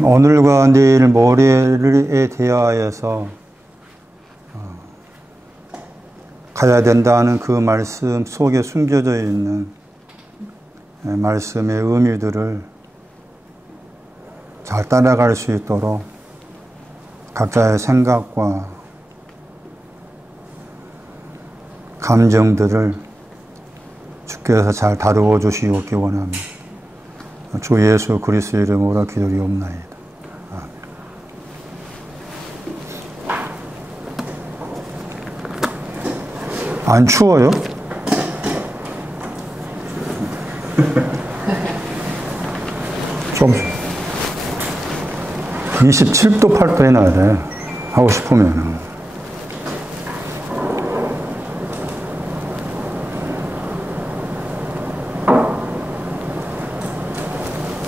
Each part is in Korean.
오늘과 내일 모레에 대하여서 가야 된다는 그 말씀 속에 숨겨져 있는 말씀의 의미들을 잘 따라갈 수 있도록 각자의 생각과 감정들을 주께서 잘 다루어 주시옵기 원합니다. 주 예수 그리스도의 이름으로 기도리옵나이다. 안 추워요? 좀 27도 8도 해놔야 돼. 하고 싶으면은.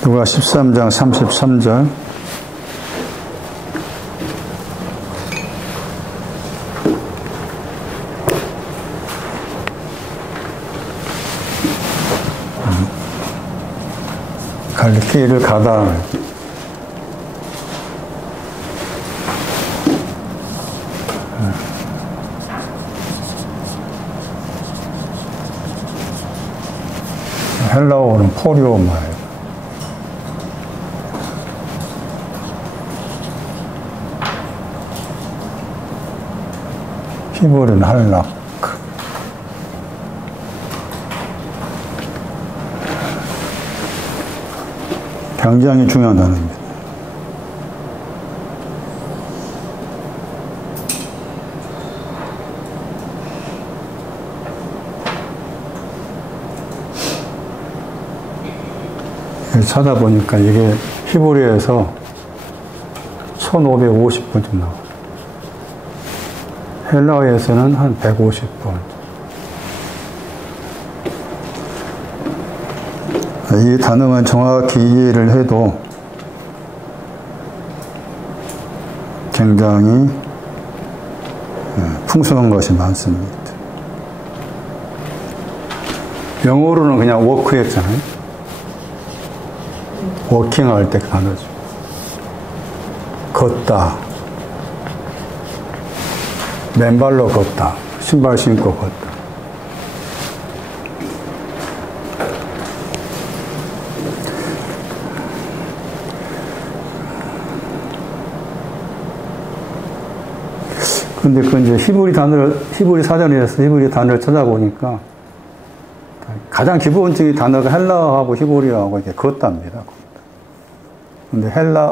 누가 13장 33절. 갈 길을 가다. 헬라어는 포리오마예요. 히브리는 할락. 굉장히 중요한 단어입니다. 찾아보니까 이게 히브리에서 1550번쯤 나와요. 헬라어에서는 한 150번. 이 단어만 정확히 이해를 해도 굉장히 풍성한 것이 많습니다. 영어로는 그냥 워크 했잖아요. 워킹 할 때 그 단어죠. 걷다. 맨발로 걷다. 신발 신고 걷다. 근데 그 이제 히브리 사전에서 히브리 단어를 찾아보니까 가장 기본적인 단어가 헬라어하고 히브리어하고 이렇게 걷답니다. 근데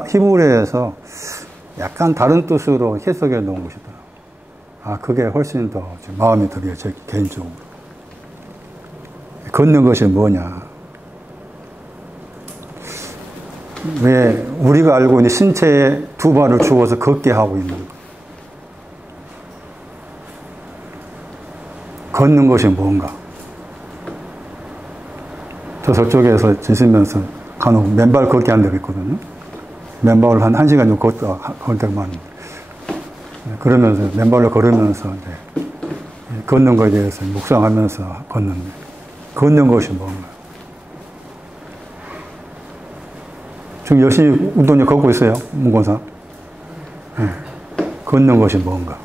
히브리에서 약간 다른 뜻으로 해석해 놓은 것이더라고요. 아, 그게 훨씬 더 마음에 들어요, 제 개인적으로. 걷는 것이 뭐냐. 왜 우리가 알고 있는 신체에 두 발을 주어서 걷게 하고 있는 거. 걷는 것이 뭔가. 저쪽에서 지시면서 간혹 맨발 걷기 한 데가 있거든요. 맨발을 한 1시간 정도 걸 때가 많은데. 그러면서, 맨발로 걸으면서, 걷는 것에 대해서 묵상하면서 걷는 것이 뭔가. 지금 열심히 운동력 걷고 있어요, 문건사. 네. 걷는 것이 뭔가.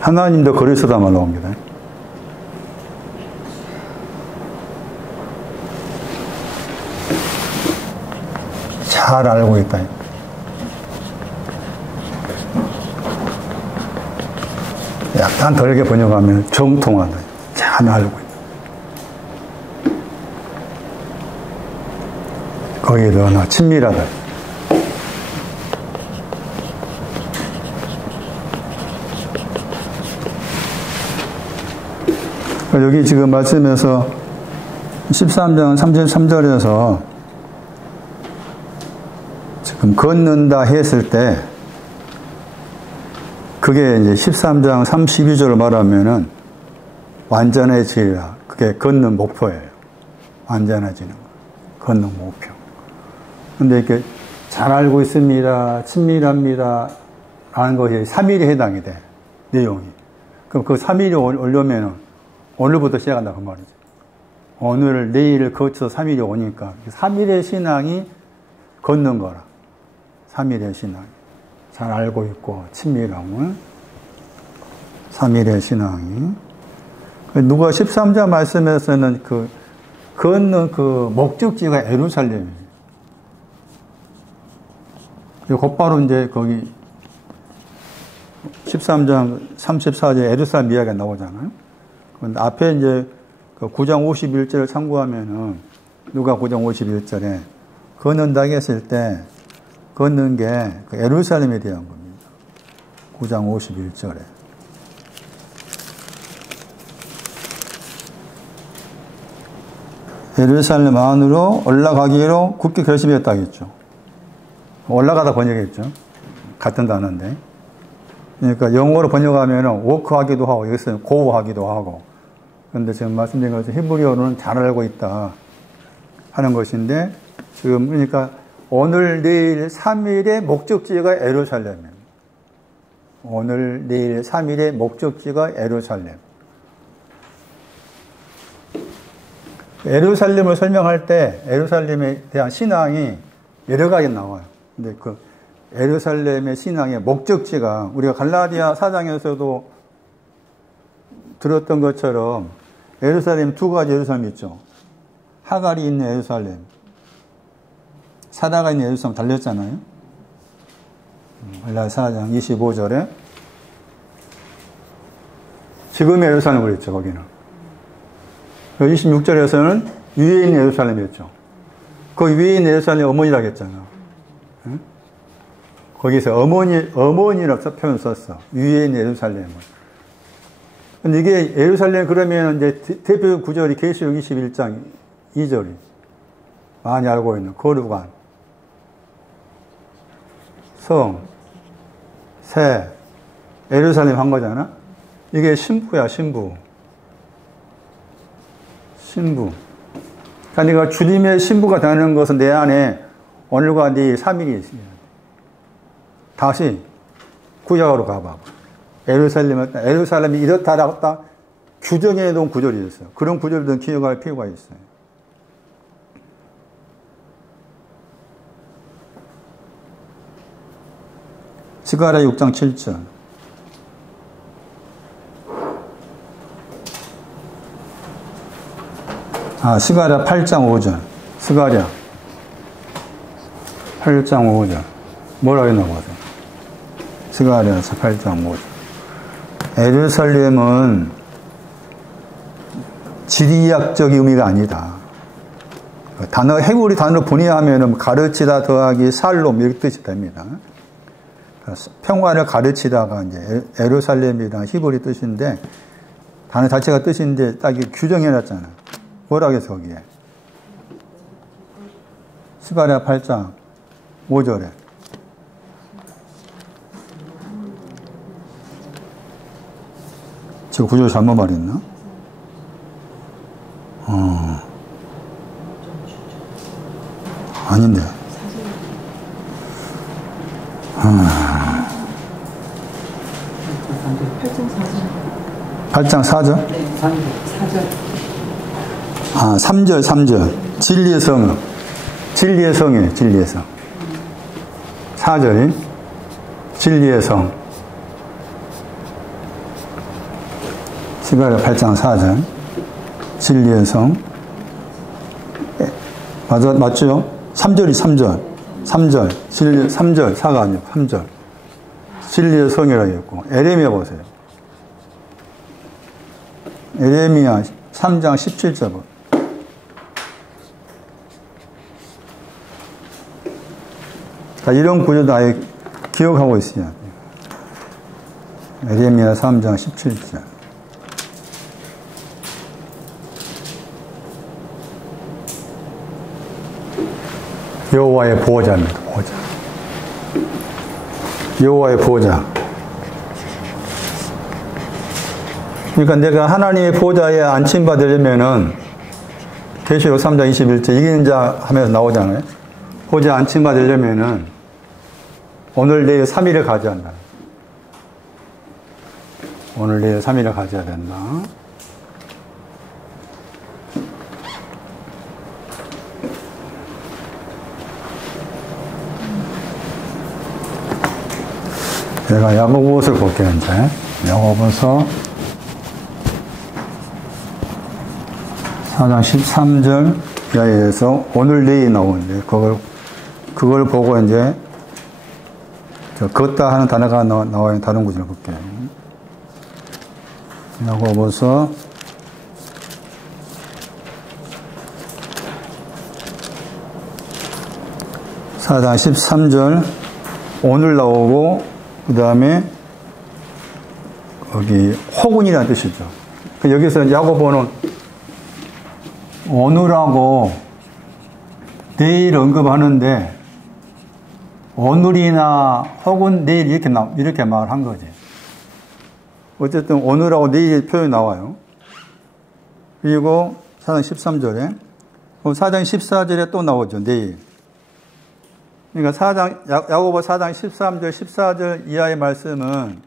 하나님도 그리스도만 나옵니다. 잘 알고 있다. 약간 덜게 번역하면 정통하다. 잘 알고 있다. 거기에 더 친밀하다. 여기 지금 말씀에서 13장 33절에서 지금 걷는다 했을 때 그게 이제 13장 32절을 말하면은 완전해지리라. 그게 걷는 목표예요. 완전해지는 거. 걷는 목표. 근데 이렇게 잘 알고 있습니다. 친밀합니다. 라는 것이 3일에 해당이 돼. 내용이. 그럼 그 3일이 오려면은 오늘부터 시작한다 그 말이죠. 오늘, 내일을 거쳐서 3일이 오니까 3일의 신앙이 걷는 거라. 3일의 신앙. 잘 알고 있고 친밀함을. 3일의 신앙이. 누가 13장 말씀에서는 걷는 목적지가 예루살렘이에요. 곧바로 이제 거기 13장 34절 예루살렘 이야기가 나오잖아요. 그런데 앞에 이제 9장 51절을 참고하면은 누가 9장 51절에 걷는다 했을 때 걷는 게 예루살렘에 대한 겁니다. 9장 51절에. 예루살렘 안으로 올라가기로 굳게 결심했다겠죠. 올라가다 번역했죠. 같은 단어인데. 그러니까 영어로 번역하면은 워크하기도 하고 여기서는 고하기도 하고. 그런데 지금 말씀드린 것처럼 히브리어로는 잘 알고 있다 하는 것인데 지금 그러니까 오늘 내일 3일의 목적지가 예루살렘입니다. 오늘 내일 3일의 목적지가 예루살렘. 예루살렘을 설명할 때 예루살렘에 대한 신앙이 여러 가지 나와요. 근데 예루살렘의 신앙의 목적지가 우리가 갈라디아 4장에서도 들었던 것처럼 예루살렘 두 가지 예루살렘이 있죠. 하갈이 있는 예루살렘, 사라가 있는 예루살렘 달렸잖아요. 갈라디아 4장 25절에 지금의 예루살렘 그랬죠. 거기는. 26절에서는 위에 있는 예루살렘이었죠. 그 위에 있는 예루살렘 어머니라고 했잖아. 응? 거기서 어머니라고 표현 썼어. 위에 있는 예루살렘을. 근데 이게 예루살렘 그러면 이제 대표 구절이 계시록 21장 2절이 많이 알고 있는 거룩한 성, 새, 예루살렘 한 거잖아. 이게 신부야, 신부. 신부. 그러니까 네가 주님의 신부가 되는 것은 내 안에 오늘과 내일 3일이 있습니다. 다시 구약으로 가봐. 예루살렘이 이렇다라고 딱 규정해 놓은 구절이 있어요. 그런 구절들은 기억할 필요가 있어요. 스가랴 6장 7절. 스가랴 8장 5절. 스가랴 8장 5절. 뭐라고 했나 보세요. 스가랴 8장 5절. 예루살렘은 지리학적 의미가 아니다. 히브리 단어로 분이하면 가르치다 더하기 살롬 이렇게 뜻이 됩니다. 평화를 가르치다가 이제 예루살렘이란 히브리 뜻인데 단어 자체가 뜻인데 딱 규정해놨잖아. 뭐라고 해서 거기에 스가랴 8장 5절에 제가 구절 잘못 말했나? 아닌데. 8장 4절? 네, 4절. 3절. 진리의 성. 진리의 성이에요, 진리의 성. 4절이 진리의 성. 스가랴 8장 4절. 진리의 성. 맞죠? 3절이 3절. 3절. 3절. 4가 아니고 3절. 진리의 성이라고 했고. 에레미야 보세요. 에레미야 3장 17절. 이런 구조도 아예 기억하고 있어야 돼요. 에레미야 3장 17절. 여호와의 보호자입니다. 보호자. 여호와의 보호자. 그러니까 내가 하나님의 보호자에 안침받으려면은 계시록 3장 21절 이기는 자 하면서 나오잖아요. 보호자 안침받으려면은 오늘 내일 3일을 가져야 한다. 오늘 내일 3일을 가져야 된다. 제가 야고보서를 볼게요, 이제. 야고보서 4장 13절 이하에서 오늘 내일 나오는데, 그걸 보고 이제, 걷다 하는 단어가 나와 있는 다른 구절을 볼게요. 야고보서 4장 13절 오늘 나오고 그 다음에 여기 혹은이라는 뜻이죠. 여기서 야고보는 오늘하고 내일 언급하는데 오늘이나 혹은 내일 이렇게 말을 한 거지. 어쨌든 오늘하고 내일 표현이 나와요. 그리고 4장 13절에 4장 14절에 또 나오죠. 내일. 그러니까 야고보 4장 13절, 14절 이하의 말씀은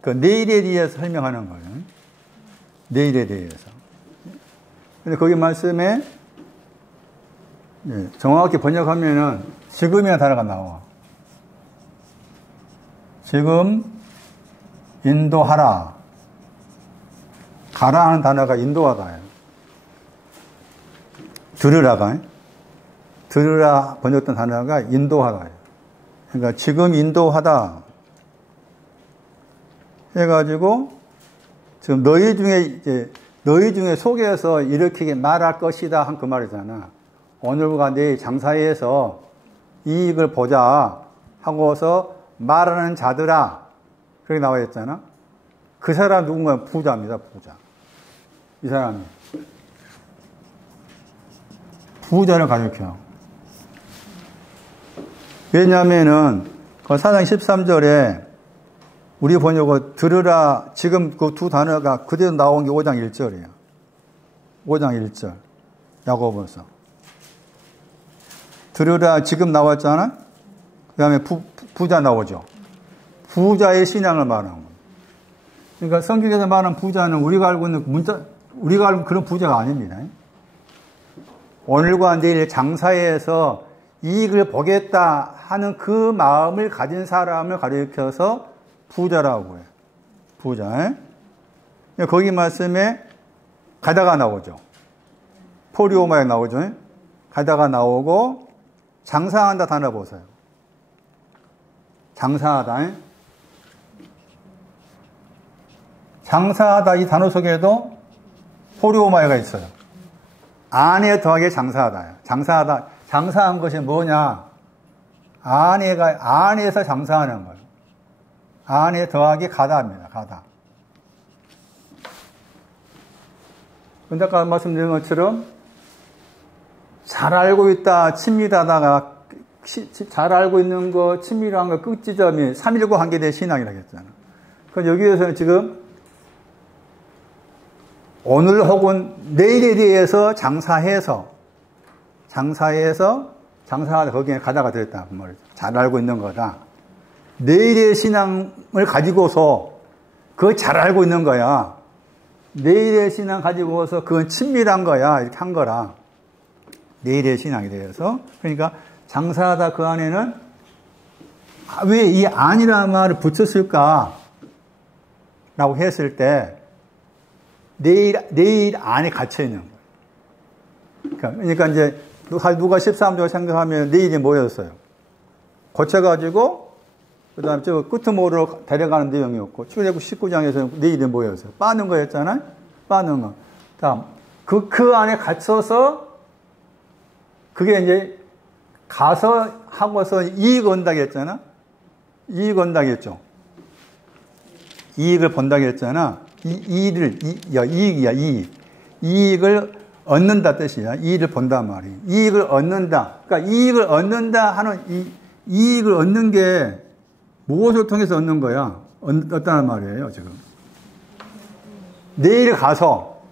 그 내일에 대해서 설명하는 거예요. 내일에 대해서. 근데 거기 말씀에 정확히 번역하면은 지금이라는 단어가 나와. 지금 인도하라. 가라 하는 단어가 인도하다예요. 들으라 번역된 단어가 인도하다예요. 그러니까 지금 인도하다 해가지고 지금 너희 중에 속에서 이렇게 말할 것이다 한 그 말이잖아. 오늘과 내일 장사해서 이익을 보자 하고서 말하는 자들아 그렇게 나와 있잖아. 그 사람 누군가 부자입니다. 부자. 이 사람이 부자를 가리켜요. 왜냐하면은 그 4장 13절에 우리 번역은 들으라 지금 그 두 단어가 그대로 나온 게 5장 1절이에요. 5장 1절 야고보서 들으라 지금 나왔잖아. 그 다음에 부자 나오죠. 부자의 신앙을 말하는 거예요. 그러니까 성경에서 말하는 부자는 우리가 알고 있는 우리가 알고 있는 그런 부자가 아닙니다. 오늘과 내일 장사해서 이익을 보겠다 하는 그 마음을 가진 사람을 가리켜서 부자라고 해요. 부자. 거기 말씀에 가다가 나오죠. 포리오마에 나오죠. 가다가 나오고 장사한다 단어 보세요. 장사하다. 장사하다 이 단어 속에도 포리오마에가 있어요. 안에 더하게 장사하다. 장사한 것이 뭐냐? 안에서 장사하는 거예요. 안에 더하기 가다입니다. 가다. 근데 아까 말씀드린 것처럼 잘 알고 있다, 친밀하다가 잘 알고 있는 거, 친밀한 거 끝지점이 319 관계된 신앙이라고 했잖아. 그럼 여기에서는 지금 오늘 혹은 내일에 대해서 장사하다 거기에 가다가 들었다 그 말이죠. 잘 알고 있는 거다. 내일의 신앙을 가지고서 그거 잘 알고 있는 거야. 내일의 신앙 가지고서 그건 친밀한 거야. 이렇게 한 거라. 내일의 신앙에 대해서. 그러니까 장사하다 그 안에는 왜 이 안이라는 말을 붙였을까? 라고 했을 때 내일 안에 갇혀 있는 거예요. 그러니까 이제 누가 13절 생각하면 내일이 뭐였어요? 고쳐가지고 그 다음에 저 끄트모르로 데려가는 내용이었고 출애굽 19장에서는 내일이 뭐였어요? 빠는 거였잖아요. 빠는 거. 다음 그 안에 갇혀서 그게 이제 가서 하고서 이익 얻는다고 했잖아. 이익 얻는다고 했죠. 이익을 본다고 했잖아. 이익이야. 이익을 얻는다 뜻이야. 이익을 본단 말이야. 이익을 얻는다. 그러니까 이익을 얻는다 하는 이익을 얻는 게 무엇을 통해서 얻는 거야? 얻다는 말이에요, 지금. 내일 가서,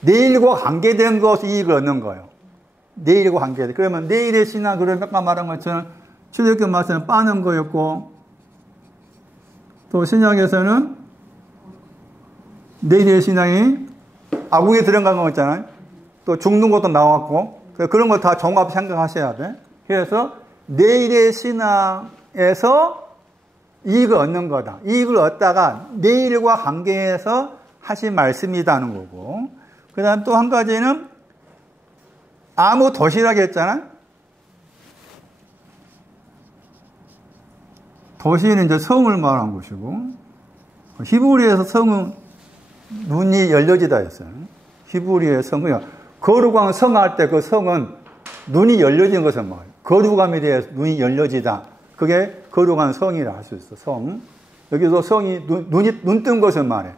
내일과 관계된 것을 이익을 얻는 거예요. 내일과 관계된. 그러면 내일의 신앙, 그런 아까 말한 것처럼 출애굽 말씀은 빠는 거였고, 또 신약에서는 내일의 신앙이 아궁에 들어간 거 있잖아요. 또 죽는 것도 나왔고, 그런 거 다 종합 생각하셔야 돼. 그래서 내일의 신앙에서 이익을 얻는 거다. 이익을 얻다가 내일과 관계해서 하신 말씀이라는 거고, 그 다음 또 한 가지는 아무 도시라고 했잖아. 도시는 이제 성을 말한 것이고, 히브리에서 성은 눈이 열려지다 했어요. 히브리의 성은 거룩한 성할 때 그 성은 눈이 열려진 것을 말해요. 거룩함에 대해서 눈이 열려지다. 그게 거룩한 성이라 할 수 있어. 성. 여기서 성이 눈 뜬 것을 말해.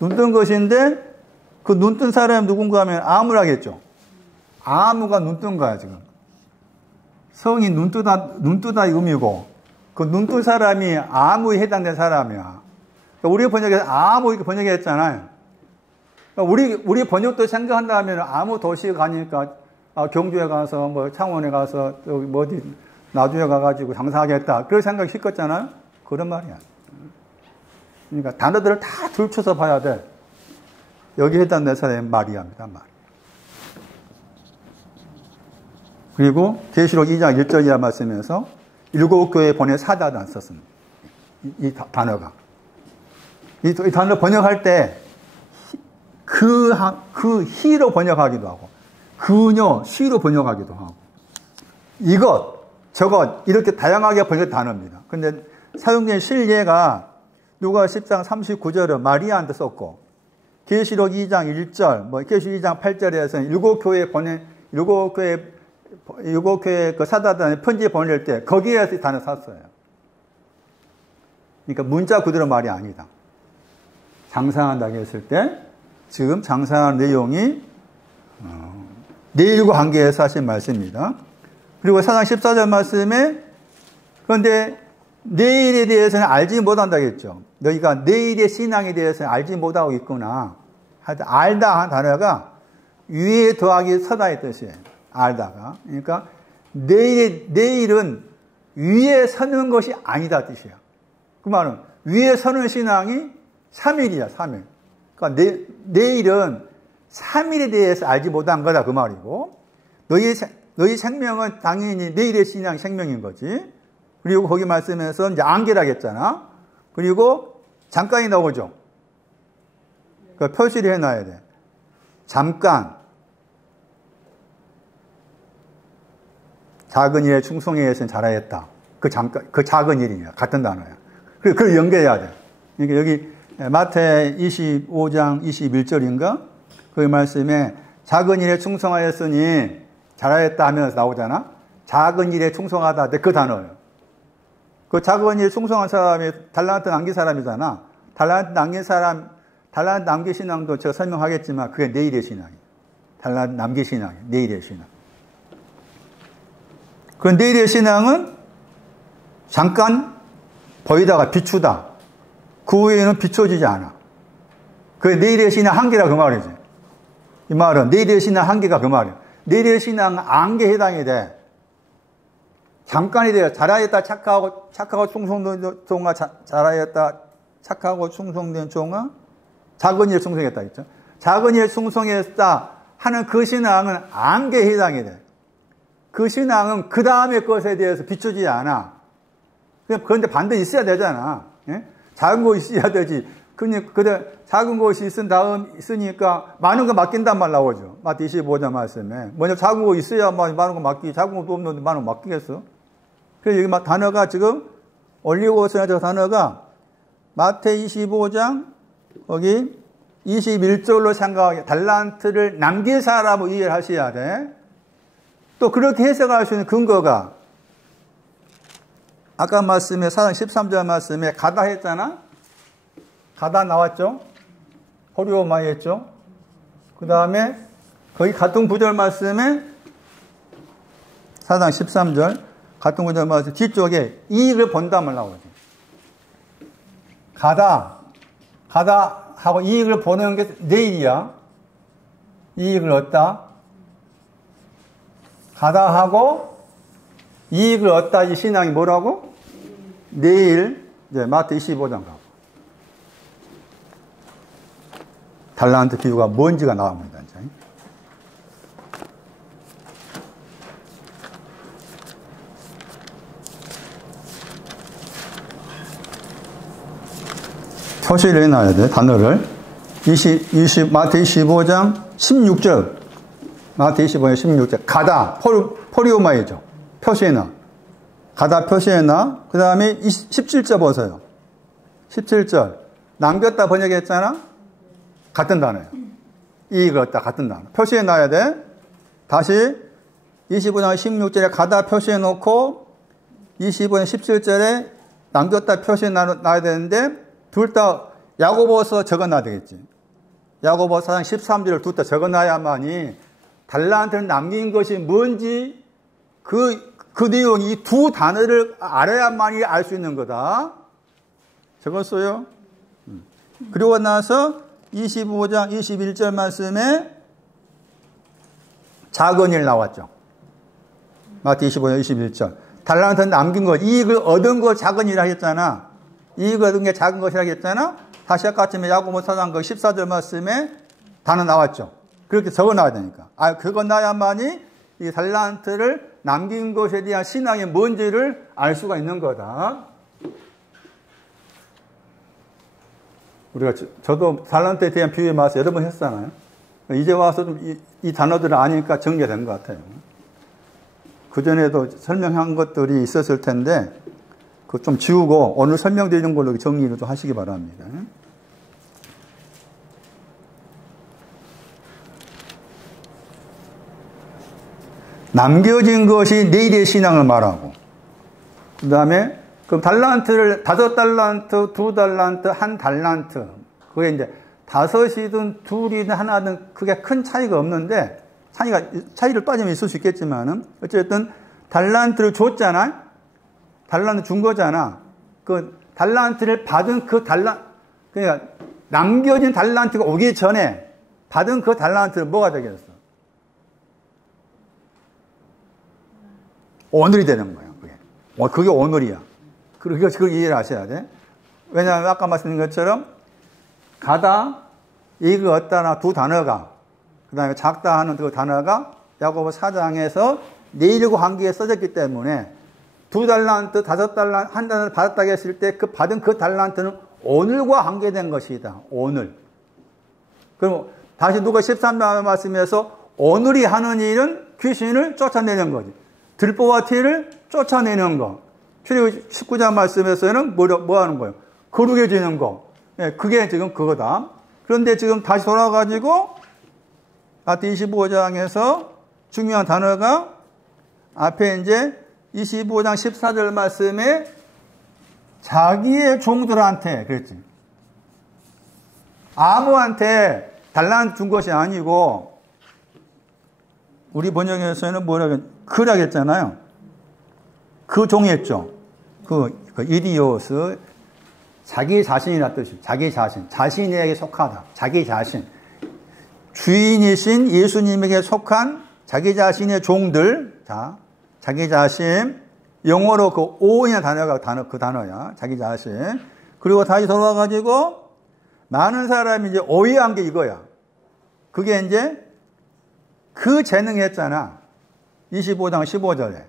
눈 뜬 것인데 그 눈 뜬 사람이 누군가 하면 아무라겠죠. 아무가 눈 뜬 거야 지금. 성이 눈 뜨다 이 의미고 그 눈 뜬 사람이 아무에 해당된 사람이야. 그러니까 우리 번역에서 아무 이렇게 번역했잖아요. 그러니까 우리 번역도 생각한다면 아무 도시에 가니까 경주에 가서 뭐 창원에 가서 여기 뭐 어디 나주에 가가지고 장사하겠다. 그런 생각이 쉽겠잖아요. 그런 말이야. 그러니까 단어들을 다 들춰서 봐야 돼. 여기 해당된 사람의 말이야입니다. 말. 그리고 계시록 2장 1절 이하 말씀에서 7 교회에 보낸 사자도 안 썼습니다. 이 단어가. 이 단어 번역할 때 그 희로 번역하기도 하고 그녀 시로 번역하기도 하고 이것 저것 이렇게 다양하게 번역 단어입니다. 근데 사용된 실례가 누가 10장 39절은 마리아한테 썼고 계시록 2장 1절 뭐 계시록 2장 8절에서는 7 교회에 보낸 7 교회 그 사자단에 편지 보낼 때 거기에서 단어 샀어요. 그러니까 문자 그대로 말이 아니다. 장사한다고 했을 때 지금 장사한 내용이 내일과 관계해서 하신 말씀입니다. 그리고 사장 14절 말씀에 그런데 내일에 대해서는 알지 못한다고 했죠. 너희가 내일의 신앙에 대해서는 알지 못하고 있구나. 알다 한 단어가 위에 더하기 서다의 뜻이에요. 알다가. 그러니까 내일은 위에 서는 것이 아니다 뜻이야. 그 말은 위에 서는 신앙이 3일이야, 3일. 그러니까 내일은 3일에 대해서 알지 못한 거다 그 말이고 너희 생명은 당연히 내일의 신앙이 생명인 거지. 그리고 거기 말씀에서 이제 안개라고 했잖아. 그리고 잠깐이 나오죠. 그 표시를 해놔야 돼. 잠깐. 작은 일에 충성해서는 잘하였다. 그 잠깐, 그 작은 일이냐. 같은 단어야. 그걸 연결해야 돼. 그러니까 여기 마태 25장 21절인가? 그 말씀에 작은 일에 충성하였으니 잘하였다 하면서 나오잖아. 작은 일에 충성하다. 그 단어예요. 그 작은 일에 충성한 사람이 달란트 남긴 사람이잖아. 달란트 남긴 신앙도 제가 설명하겠지만 그게 내일의 신앙이에요. 달란트 남긴 신앙이에요. 내일의 신앙. 그 내일의 신앙은 잠깐 보이다가 비추다. 그 후에는 비춰지지 않아. 그 내일의 신앙 한계라 그 말이지. 이 말은 내일의 신앙 한계가 그 말이야. 내일의 신앙 안개에 해당이 돼. 잠깐이 돼요. 잘하였다 착하고 충성된 종아 잘하였다 착하고 충성된 종아 작은 일에 충성했다 했죠. 작은 일에 충성했다 하는 그 신앙은 안개에 해당이 돼. 그 신앙은 그 다음의 것에 대해서 비춰지지 않아. 그런데 반드시 있어야 되잖아. 예? 작은 것이 있어야 되지. 근데 작은 것이 있으니까 많은 거 맡긴단 말 나오죠. 마태 25장 말씀에. 먼저 작은 거 있어야 많은 거 맡기지. 작은 것도 없는데 많은 거 맡기겠어? 그래서 여기 단어가 지금 올리고서는 저 단어가 마태 25장 거기 21절로 생각하게 달란트를 남긴 사람을 이해를 하셔야 돼. 또 그렇게 해석할 수 있는 근거가 아까 말씀에 사장 13절 말씀에 가다 했잖아. 가다 나왔죠. 호리오마이 했죠. 그 다음에 거기 같은 구절 말씀에 사장 13절 같은 구절 말씀 뒤쪽에 이익을 본다만 나오죠. 가다 하고 이익을 보는 게 내일이야. 이익을 얻다. 가다 하고 이익을 얻다 이 신앙이 뭐라고? 내일 이제 마태 25장 가고 달란트 비유가 뭔지가 나옵니다. 이제. 표시를 해놔야 돼, 단어를. 마태 25장 16절. 마태 25장 16절. 가다, 포리오마이죠. 표시해놔. 가다 표시해놔. 그 다음에 17절 보세요. 17절. 남겼다 번역했잖아? 같은 단어예요. 이익었다 같은 단어. 표시해놔야 돼. 다시 25장 16절에 가다 표시해놓고 25장 17절에 남겼다 표시해놔야 되는데 둘 다 야고보서 적어놔야 되겠지. 야고보서 4장 13절을 둘 다 적어놔야만이 달란트를 남긴 것이 뭔지 그 내용이 이 두 단어를 알아야만이 알 수 있는 거다. 적었어요? 그리고 나서 25장 21절 말씀에 작은 일 나왔죠. 마태 25장 21절. 달란트 남긴 것, 이익을 얻은 것 작은 일 하겠잖아. 이익을 얻은 게 작은 것이라 했잖아. 다시 아까 아침에 야고보서 4장 14절 말씀에 단어 나왔죠. 그렇게 적어 놔야 되니까. 그거 나야만이 이 달란트를 남긴 것에 대한 신앙이 뭔지를 알 수가 있는 거다. 우리가 저도 달란트에 대한 비유에 맞서 여러 번 했잖아요. 이제 와서 좀 이 단어들을 아니까 정리된 것 같아요. 그전에도 설명한 것들이 있었을 텐데 그거 좀 지우고 오늘 설명드리는 걸로 정리를 좀 하시기 바랍니다. 남겨진 것이 내일의 신앙을 말하고 그 다음에 그럼 달란트를 5달란트, 2달란트, 1달란트 그게 이제 5이든 2이든 하나든 그게 큰 차이가 없는데 차이를 빠지면 있을 수 있겠지만은 어쨌든 달란트를 줬잖아. 달란트 준 거잖아. 그 달란트를 받은 그러니까 남겨진 달란트가 오기 전에 받은 그 달란트는 뭐가 되겠어? 오늘이 되는 거야. 그게 오늘이야. 그걸 이해를 하셔야 돼. 왜냐하면 아까 말씀드린 것처럼 가다, 이익을 얻다나 두 단어가 그 다음에 작다 하는 그 단어가 야고보 4장에서 내일과 관계에 써졌기 때문에 2달란트, 5달란트, 1달란트 받았다고 했을 때 그 받은 그 달란트는 오늘과 관계된 것이다. 오늘. 그럼 다시 누가 13장 말씀에서 오늘이 하는 일은 귀신을 쫓아내는 거지. 들보와 티를 쫓아내는 거. 출애굽 19장 말씀에서는 뭐 하는 거예요? 거룩해 지는 거. 예, 그게 지금 그거다. 그런데 지금 다시 돌아가지고 마태 25장에서 중요한 단어가 앞에 이제 25장 14절 말씀에 자기의 종들한테 그랬지. 아무한테 달란트 준 것이 아니고 우리 번역에서는 뭐라고 그라고 했잖아요. 그 종했죠. 그 이디오스 자기 자신이라 뜻이죠. 자기 자신. 자신에게 속하다. 자기 자신. 주인이신 예수님에게 속한 자기 자신의 종들. 자, 자기 자신. 영어로 그 오인의 단어가 그 단어야. 자기 자신. 그리고 다시 돌아와가지고 많은 사람이 이제 오해한 게 이거야. 그게 이제 그 재능했잖아. 25장 15절에.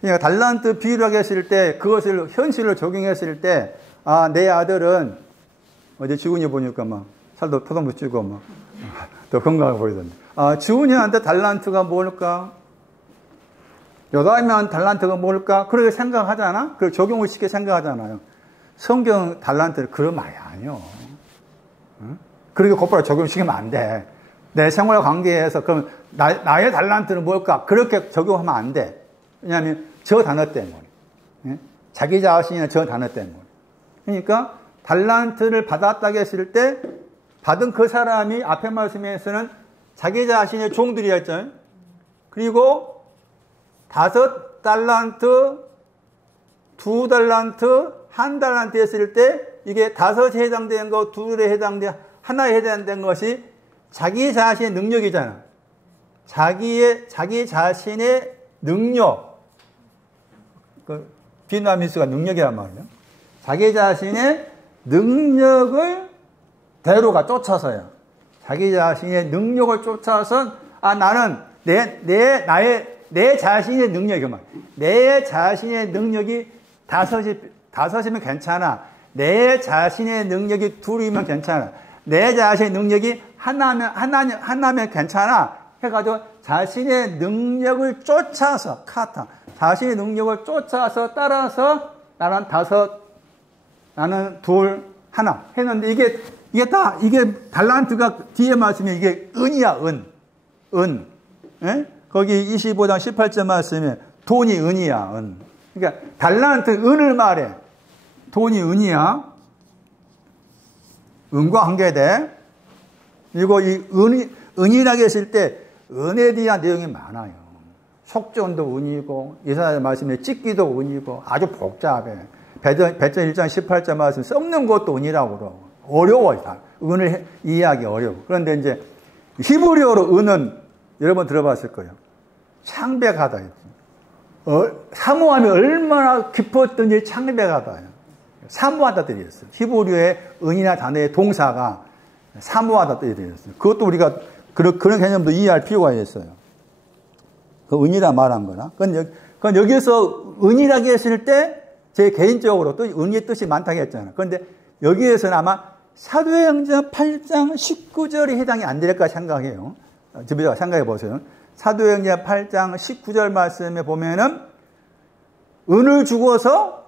그러니까 달란트 비유를 했을 때 그것을 현실로 적용했을 때 내 아들은 어제 지훈이 보니까 막 살도 토동 붙이고 막 더 건강해 보이던데. 지훈이한테 달란트가 뭘까? 여다임한 달란트가 뭘까? 그렇게 생각하잖아? 그걸 적용을 쉽게 생각하잖아요. 성경 달란트를 그런 말이 아니요. 응? 그렇게 곧바로 적용시키면 안 돼. 내 생활 관계에서 그럼 나의 달란트는 뭘까? 그렇게 적용하면 안 돼. 왜냐하면 저 단어 때문에. 예? 자기 자신이나 저 단어 때문에. 그러니까 달란트를 받았다고 했을 때 받은 그 사람이 앞에 말씀에서는 자기 자신의 종들이었죠. 그리고 5달란트, 2달란트, 1달란트 했을 때 이게 5에 해당되는 거, 2에 해당되는 하나에 해당된 것이 자기 자신의 능력이잖아. 자기 자신의 능력. 그 비나미스가 능력이란 말이에요. 자기 자신의 능력을 대로가 쫓아서요. 자기 자신의 능력을 쫓아서 나는 내 자신의 능력이 내 자신의 능력이 5이면 괜찮아. 내 자신의 능력이 둘이면 괜찮아. 내 자신의 능력이 하나면 괜찮아. 해가지고 자신의 능력을 쫓아서, 자신의 능력을 쫓아서 따라서 나는 다섯, 나는 둘, 하나 했는데 이게 달란트가 뒤에 말씀이 이게 은이야, 은. 예? 거기 25장 18절 말씀에 돈이 은이야, 은. 그러니까 달란트, 은을 말해. 돈이 은이야. 은과 관계돼. 그리고 이 은이라고 했을 때 은에 대한 내용이 많아요. 속전도 은이고, 이사야 말씀에 찢기도 은이고, 아주 복잡해. 배전 1장 18절 말씀 썩는 것도 은이라고 그러고. 어려워. 은을 이해하기 어려워. 그런데 이제 히브리어로 은은 여러분 들어봤을 거예요. 창백하다. 사모함이 얼마나 깊었든지 창백하다. 사모하다 뜻이었어요. 히브리어의 은이나 단어의 동사가 사모하다 뜻이었어요. 그것도 우리가 그런 개념도 이해할 필요가 있어요. 그 은이라 말한 거나. 그건 여기서 은이라고 했을 때 제 개인적으로 또 은의 뜻이 많다고 했잖아요. 그런데 여기에서는 아마 사도행전 8장 19절이 해당이 안 될까 생각해요. 집에서 생각해 보세요. 사도행전 8장 19절 말씀에 보면은 은을 주고서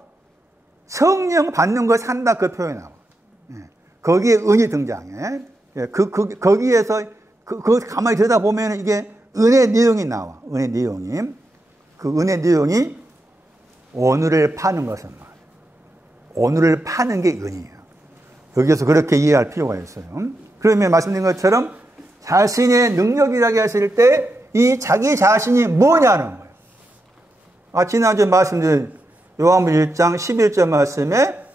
성령 받는 걸 산다 그 표현이 나와요. 거기에 은이 등장해. 거기에서 가만히 들여다보면 이게 은의 내용이 나와. 은의 내용이. 그 은의 내용이 오늘을 파는 것은 말이에요. 오늘을 파는 게 은이에요. 여기서 그렇게 이해할 필요가 있어요. 그러면 말씀드린 것처럼 자신의 능력이라고 했을 때 이 자기 자신이 뭐냐는 거예요. 지난주에 말씀드린 요한복음 1장 11절 말씀에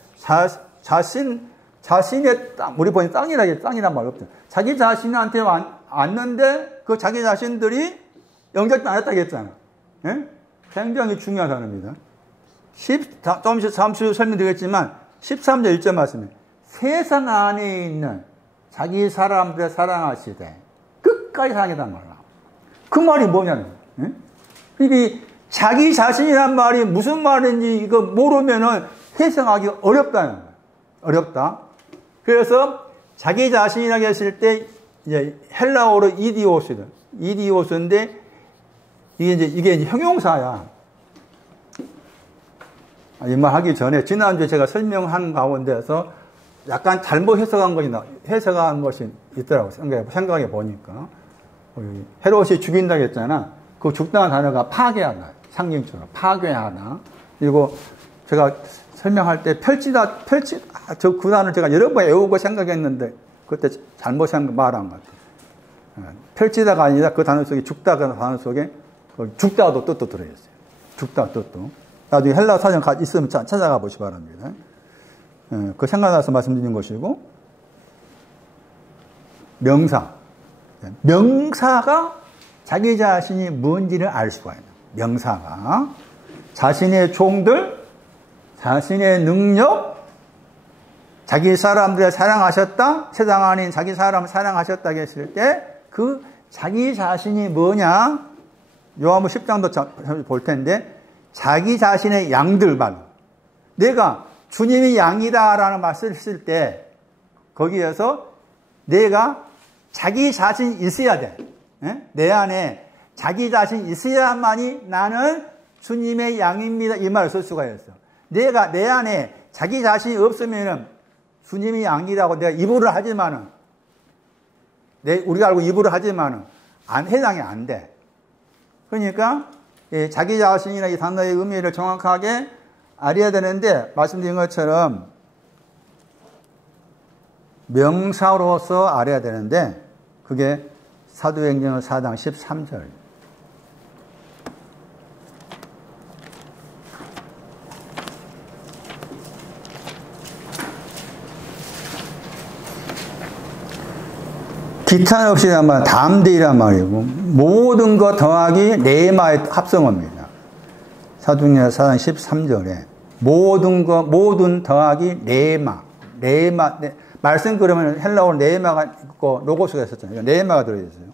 자신의 땅, 우리 보니 땅이란 말 없죠. 자기 자신한테 왔는데 그 자기 자신들이 영접도 안 했다고 했잖아. 예? 굉장히 중요한 단어입니다. 잠시 설명드리겠지만 13절 1절 말씀에 세상 안에 있는 자기 사람들을 사랑하시되 끝까지 사랑했단 말이야. 그 말이 뭐냐면, 그러니까 자기 자신이란 말이 무슨 말인지 이거 모르면은 해석하기 어렵다는 거예요. 어렵다. 그래서 자기 자신이라고 했을 때 이제 헬라어로 이디오스인데 이게 이제 형용사야. 이 말 하기 전에 지난주에 제가 설명한 가운데서 약간 잘못 해석한 것이 있더라고요. 생각해 보니까. 헤롯이 죽인다고 했잖아. 그 죽다는 단어가 파괴하다. 상징처럼. 파괴하다. 그리고 제가 설명할 때 그 단어를 제가 여러 번 외우고 생각했는데, 그때 잘못 말한 것 같아요. 펼치다가 아니라 그 단어 속에 죽다가 단어 속에 죽다도 뜻도 들어있어요. 죽다 뜻도. 나중에 헬라 사전 있으면 찾아가 보시 바랍니다. 그 생각나서 말씀드린 것이고, 명사가 자기 자신이 뭔지를 알 수가 있는. 명사가 자신의 종들, 자신의 능력, 자기 사람들을 사랑하셨다, 세상 아닌 자기 사람을 사랑하셨다고 했을 때 그 자기 자신이 뭐냐? 요한복음 10장도 볼 텐데 자기 자신의 양들 말. 내가 주님이 양이다라는 말을 쓸 때 거기에서 내가 자기 자신이 있어야 돼. 내 안에 자기 자신이 있어야만이 나는 주님의 양입니다. 이 말을 쓸 수가 있어. 내가 내 안에 자기 자신이 없으면 주님이 양이라고 내가 입으로 하지만은 우리가 알고 입으로 하지만은 해당이 안 돼. 그러니까 자기 자신이나 이 단어의 의미를 정확하게 알아야 되는데 말씀드린 것처럼 명사로서 알아야 되는데 그게 사도행전 4장 13절. 기탄 없이란 말, 담대이란 말이고, 모든 것 더하기 레마의 합성어입니다. 사도행전 4장 13절에, 모든 더하기 레마. 말씀 그러면 헬라어로 레마가 있고, 로고스가 있었잖아요. 레마가 들어있어요.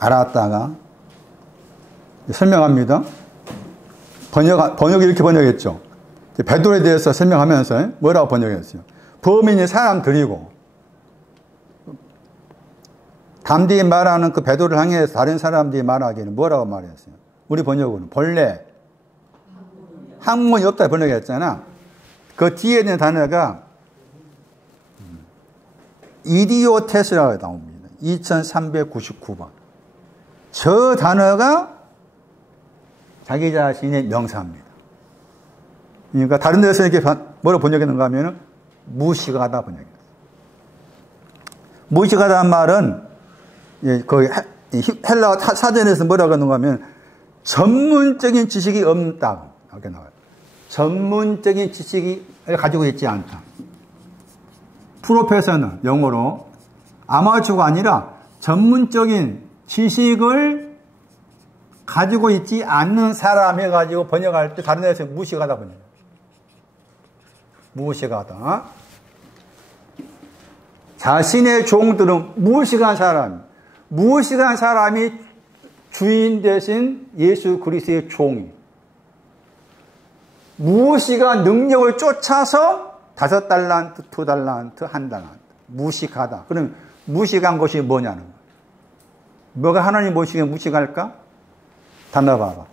알았다가, 설명합니다. 번역이 이렇게 번역했죠. 베드로에 대해서 설명하면서 뭐라고 번역했어요? 범인이 사람들이고, 담대히 말하는 그 베드로를 향해서 다른 사람들이 말하기에는 뭐라고 말했어요? 우리 번역으로는 본래 학문이 없다 번역했잖아. 그 뒤에 있는 단어가 이디오테스라고 나옵니다. 2399번. 저 단어가 자기 자신의 명사입니다. 그러니까 다른 데서 이렇게 뭐라고 번역했는가 하면은 무식하다 번역했어요. 무식하다는 말은 거의 헬라 사전에서 뭐라고 하는가 하면 전문적인 지식이 없다. 이렇게 나와요. 전문적인 지식이 가지고 있지 않다. 프로페서는 영어로 아마추어가 아니라 전문적인 지식을 가지고 있지 않는 사람 해가지고 번역할 때 다른 데서 무식하다 번역해요. 무식하다. 자신의 종들은 무식한 사람, 무식한 사람이 주인 대신 예수 그리스도의 종이 무식한 능력을 쫓아서 5달란트, 2달란트, 1달란트 무식하다. 그럼 무식한 것이 뭐냐는 거예요. 뭐가 하나님 보시기에 무식할까? 단어 봐봐.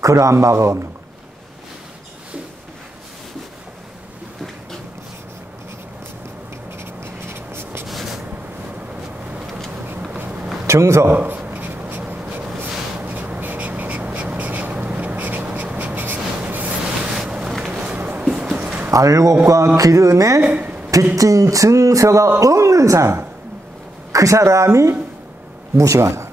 그러한 바가 없는 것. 증서. 알곡과 기름에 빚진 증서가 없는 사람. 그 사람이 무식한 사람.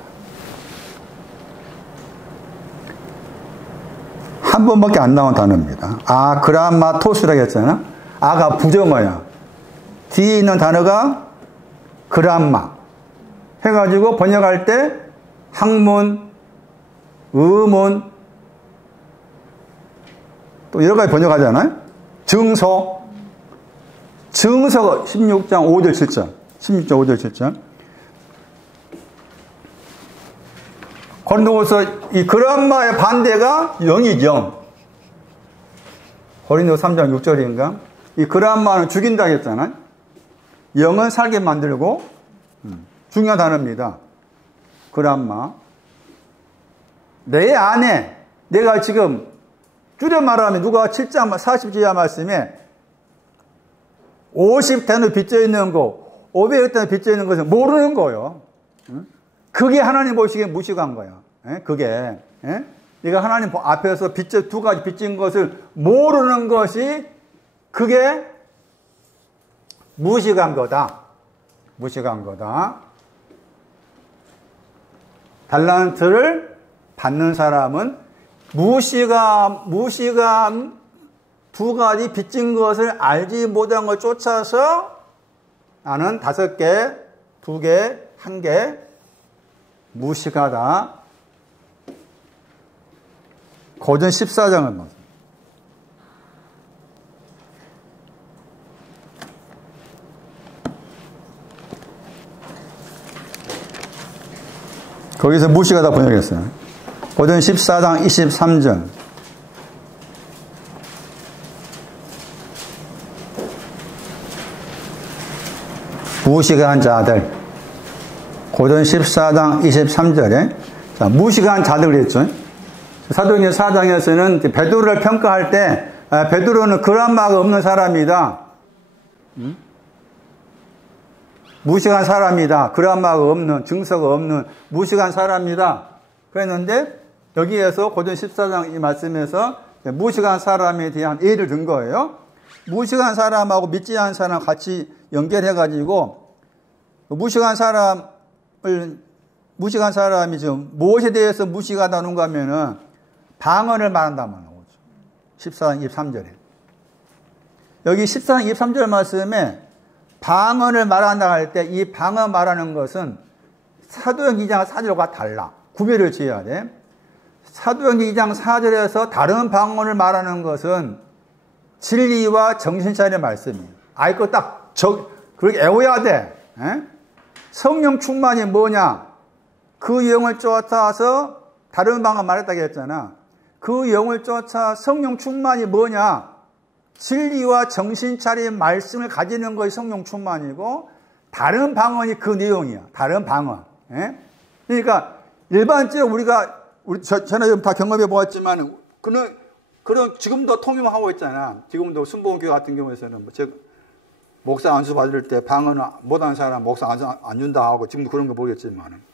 한 번밖에 안 나온 단어입니다. 그라마토스라고 했잖아. 아가 부정어야. 뒤에 있는 단어가 그람마. 해가지고 번역할 때 학문, 의문, 또 여러 가지 번역하잖아요. 증서가 16장 5절 7절. 16장 5절 7절. 고린도후서 이 그람마의 반대가 영이죠. 영. 고린도 3장 6절인가? 이 그람마는 죽인다 했잖아요. 영은 살게 만들고 중요한 단어입니다. 그람마. 내 안에 내가 지금 줄여 말하면 누가 7장 40지하 말씀에 50단을 빚져 있는 거 500단을 빚져 있는 것을 모르는 거예요. 그게 하나님 보시기에 무식한 거야. 그게. 네가 하나님 앞에서 두 가지 빚진 것을 모르는 것이 그게 무식한 거다. 무식한 거다. 달란트를 받는 사람은 무식함 두 가지 빚진 것을 알지 못한 걸 쫓아서 나는 5개, 2개, 1개 무식하다. 고전 14장을 보세요. 거기서 무식하다 번역했어요. 고전 14장 23절. 무식한 자들. 고전 14장 23절에 자, 무식한 자들 그랬죠. 사도행전 4장에서는 베드로를 평가할 때 베드로는 그람마가 없는 사람이다. 무식한 사람이다. 그람마가 없는, 증서가 없는 무식한 사람이다. 그랬는데 여기에서 고전 14장 이 말씀에서 무식한 사람에 대한 예를 든 거예요. 무식한 사람하고 믿지 않은 사람 같이 연결해가지고 무식한 사람이 지금 무엇에 대해서 무식하다는가 하면은 방언을 말한다만 나오죠. 14장 23절에. 여기 14장 23절 말씀에 방언을 말한다 할 때 이 방언 말하는 것은 사도행전 2장 4절과 달라. 구별을 지어야 돼. 사도행전 2장 4절에서 다른 방언을 말하는 것은 진리와 정신차려 말씀이에요. 이거 그렇게 애워야 돼. 성령 충만이 뭐냐? 그 영을 쫓아서 다른 방언 말했다고 했잖아. 그 영을 쫓아 성령 충만이 뭐냐? 진리와 정신 차린 말씀을 가지는 것이 성령 충만이고, 다른 방언이 그 내용이야. 다른 방언. 예? 그러니까 일반적으로 저는 다 경험해 보았지만, 그런 지금도 통용하고 있잖아. 지금도 순복음교회 같은 경우에서는 목사 안수 받을 때 방언 못하는 사람 목사 안수 안 준다 하고, 지금도 그런 거 모르겠지만,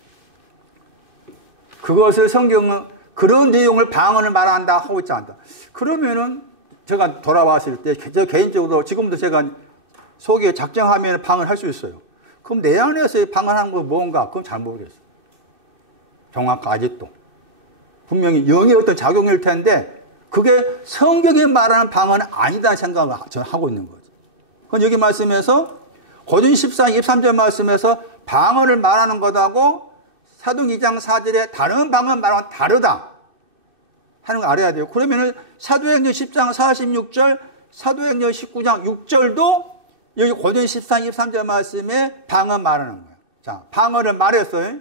그것을 성경은 그런 내용을 방언을 말한다 하고 있지 않다. 그러면은 제가 돌아왔을 때 저 개인적으로 지금도 제가 속에 작정하면 방언을 할 수 있어요. 그럼 내 안에서 방언하는 거 뭔가? 그건 잘 모르겠어요. 정확하게 아직도. 분명히 영의 어떤 작용일 텐데 그게 성경이 말하는 방언은 아니다는 생각을 저는 하고 있는 거죠. 그건 여기 말씀에서 고린 14장 23절 말씀에서 방언을 말하는 것하고 사도행 2장 4절에 다른 방언 말하면 다르다 하는 걸 알아야 돼요. 그러면은 사도행전 10장 46절, 사도행전 19장 6절도 여기 고린 14장 23절 말씀에 방언 말하는 거예요. 자, 방언을 말했어요.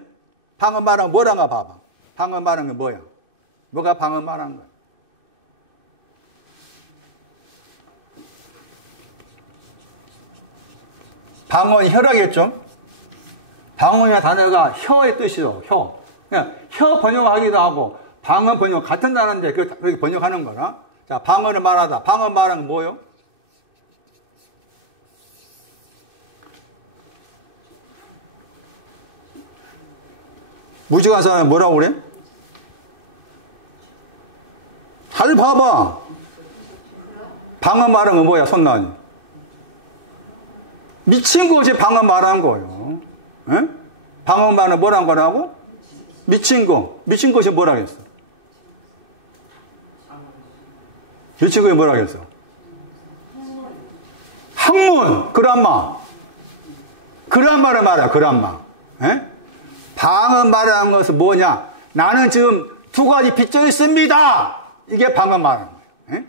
방언 말하면 뭐란가 봐봐. 방언 말하는 게 뭐야? 뭐가 방언 말하는 거야? 방언이 혀라겠죠? 방언이라는 단어가 혀의 뜻이죠. 혀. 그냥 혀 번역하기도 하고 방언 번역 같은 단어인데 그렇게 번역하는 거라. 자, 방언을 말하다. 방언 말하는 건 뭐예요? 무식한 사람이 뭐라고 그래? 잘 봐봐. 방언 말하는 건 뭐야, 손나니? 미친 것이 방언 말하는 거예요. 에? 방언 말은 뭐란 거라고? 미친 거. 미친 것이 뭐라고 했어? 미친 것이 뭐라고 했어? 학문. 그란마. 그란마를 말해, 그란마. 에? 방언 말하는 것은 뭐냐? 나는 지금 두 가지 빚져 있습니다. 이게 방언 말하는 거예요. 에?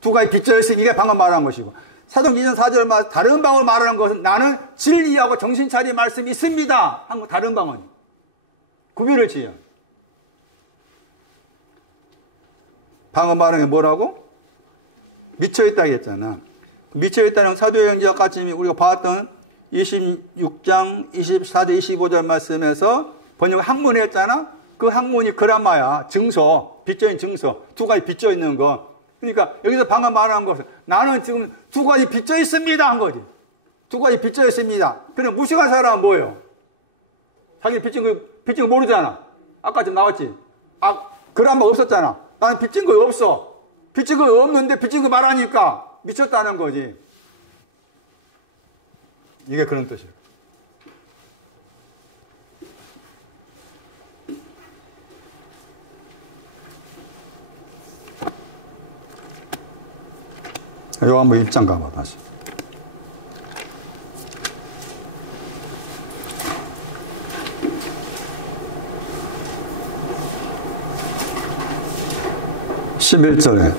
두 가지 빚져 있으니 이게 방언 말하는 것이고, 사도행 2장 4절 다른 방언을 말하는 것은 나는 진리하고 정신 차린 말씀이 있습니다. 한 거 다른 방언이. 구별을 지어요. 방언 말하는 게 뭐라고? 미쳐있다고 했잖아. 미쳐있다는 사도행전 같이 우리가 봤던 26장 24절 25절 말씀에서 번역 학문을 했잖아. 그 학문이 그란마야. 증서. 빚져있는 증서. 두 가지 빚져있는 거. 그러니까 여기서 방금 말하는 것은 나는 지금 두 가지 빚져 있습니다 한 거지. 두 가지 빚져 있습니다. 그럼 무식한 사람은 뭐예요? 자기 빚진 거 모르잖아. 아까 좀 나왔지. 그란마 없었잖아. 나는 빚진 거 없어. 빚진 거 없는데 빚진 거 말하니까 미쳤다는 거지. 이게 그런 뜻이에요. 이거 한번 입장 가봐, 다시. (11절에)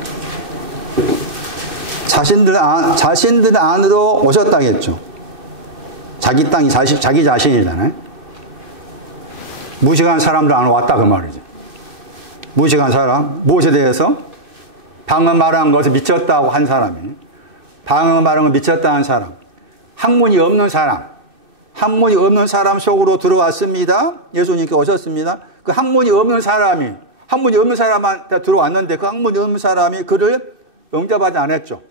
자신들 안으로 오셨다겠죠. 자기 땅이 자기 자신이잖아요. 무식한 사람들 안으로 왔다 그 말이지. 무식한 사람, 무엇에 대해서? 방언 말하는 것을 미쳤다고 한 사람이, 방언 말하는 걸 미쳤다는 사람, 학문이 없는 사람 속으로 들어왔습니다. 예수님께 오셨습니다. 그 학문이 없는 사람한테 들어왔는데 그 학문이 없는 사람이 그를 영접하지 않았죠.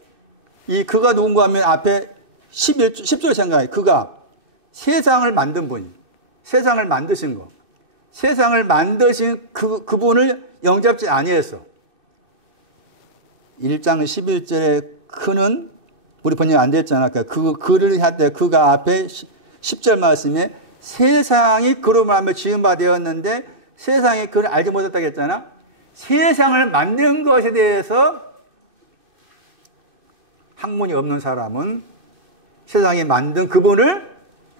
그가 누군가 하면 앞에 10절 생각해. 그가 세상을 만든 분이, 세상을 만드신 거, 세상을 만드신 그분을 영접지 아니했어. 1장 11절에 그는 우리 번역 안 됐잖아. 그를 할 때 그가 앞에 10절 말씀에 세상이 그로 말하며 지은 바 되었는데 세상이 그를 알지 못했다고 했잖아. 세상을 만든 것에 대해서 학문이 없는 사람은 세상이 만든 그분을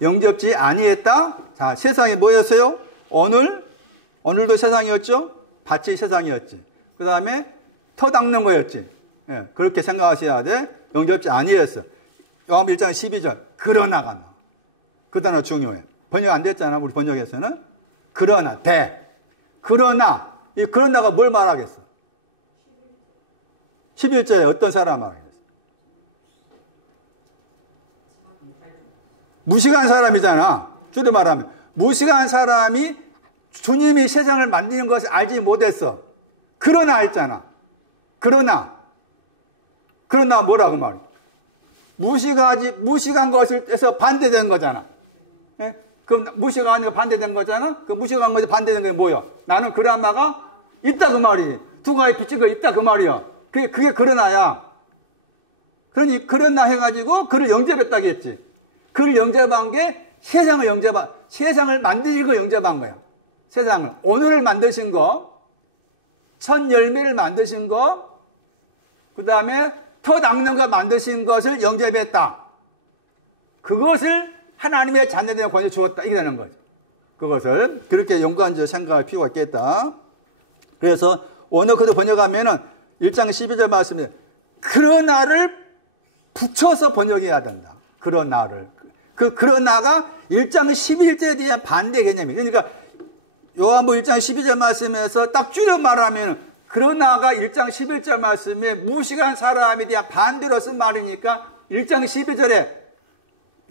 영접지 아니했다. 자, 세상이 뭐였어요? 오늘도 세상이었죠? 밭이 세상이었지. 그 다음에 터 닦는 거였지. 예, 그렇게 생각하셔야 돼. 영접지 아니했어. 요한복음 1장 12절. 그러나가 나. 그 단어 중요해. 번역 안 됐잖아. 우리 번역에서는. 그러나, 그러나, 이 그러나가 뭘 말하겠어? 11절에 어떤 사람 말하겠어? 무식한 사람이잖아. 줄여 말하면. 무식한 사람이 주님이 세상을 만드는 것을 알지 못했어. 그러나 했잖아. 그러나 뭐라고 말해? 무식한 것을 해서 반대된 거잖아. 예? 그럼 무식한 거 반대된 거잖아? 그 무식한 것이 반대된 게 뭐야? 나는 그라마가 있다 그 말이. 두 가지 빛이 있다 그 말이야. 그게 그러나야. 그러니 그러나 해가지고 그를 영접했다고 했지. 그를 영접한 게 세상을 만드신 거 영접한 거야. 세상을. 오늘을 만드신 거, 첫 열매를 만드신 거, 그 다음에 터 닦는 거 만드신 것을 영접했다. 그것을 하나님의 자녀들에게 권해 주었다. 이게 되는 거죠. 그것을 그렇게 연관적 생각할 필요가 있겠다. 그래서 원어코드 번역하면은 1장 12절 말씀에 그러나를 붙여서 번역해야 된다. 그러나를. 그러나가 1장 11절에 대한 반대 개념이에요. 그러니까 요한복음 1장 12절 말씀에서 딱 줄여 말하면 그러나가 1장 11절 말씀에 무식한 사람에 대한 반대로 쓴 말이니까 1장 12절에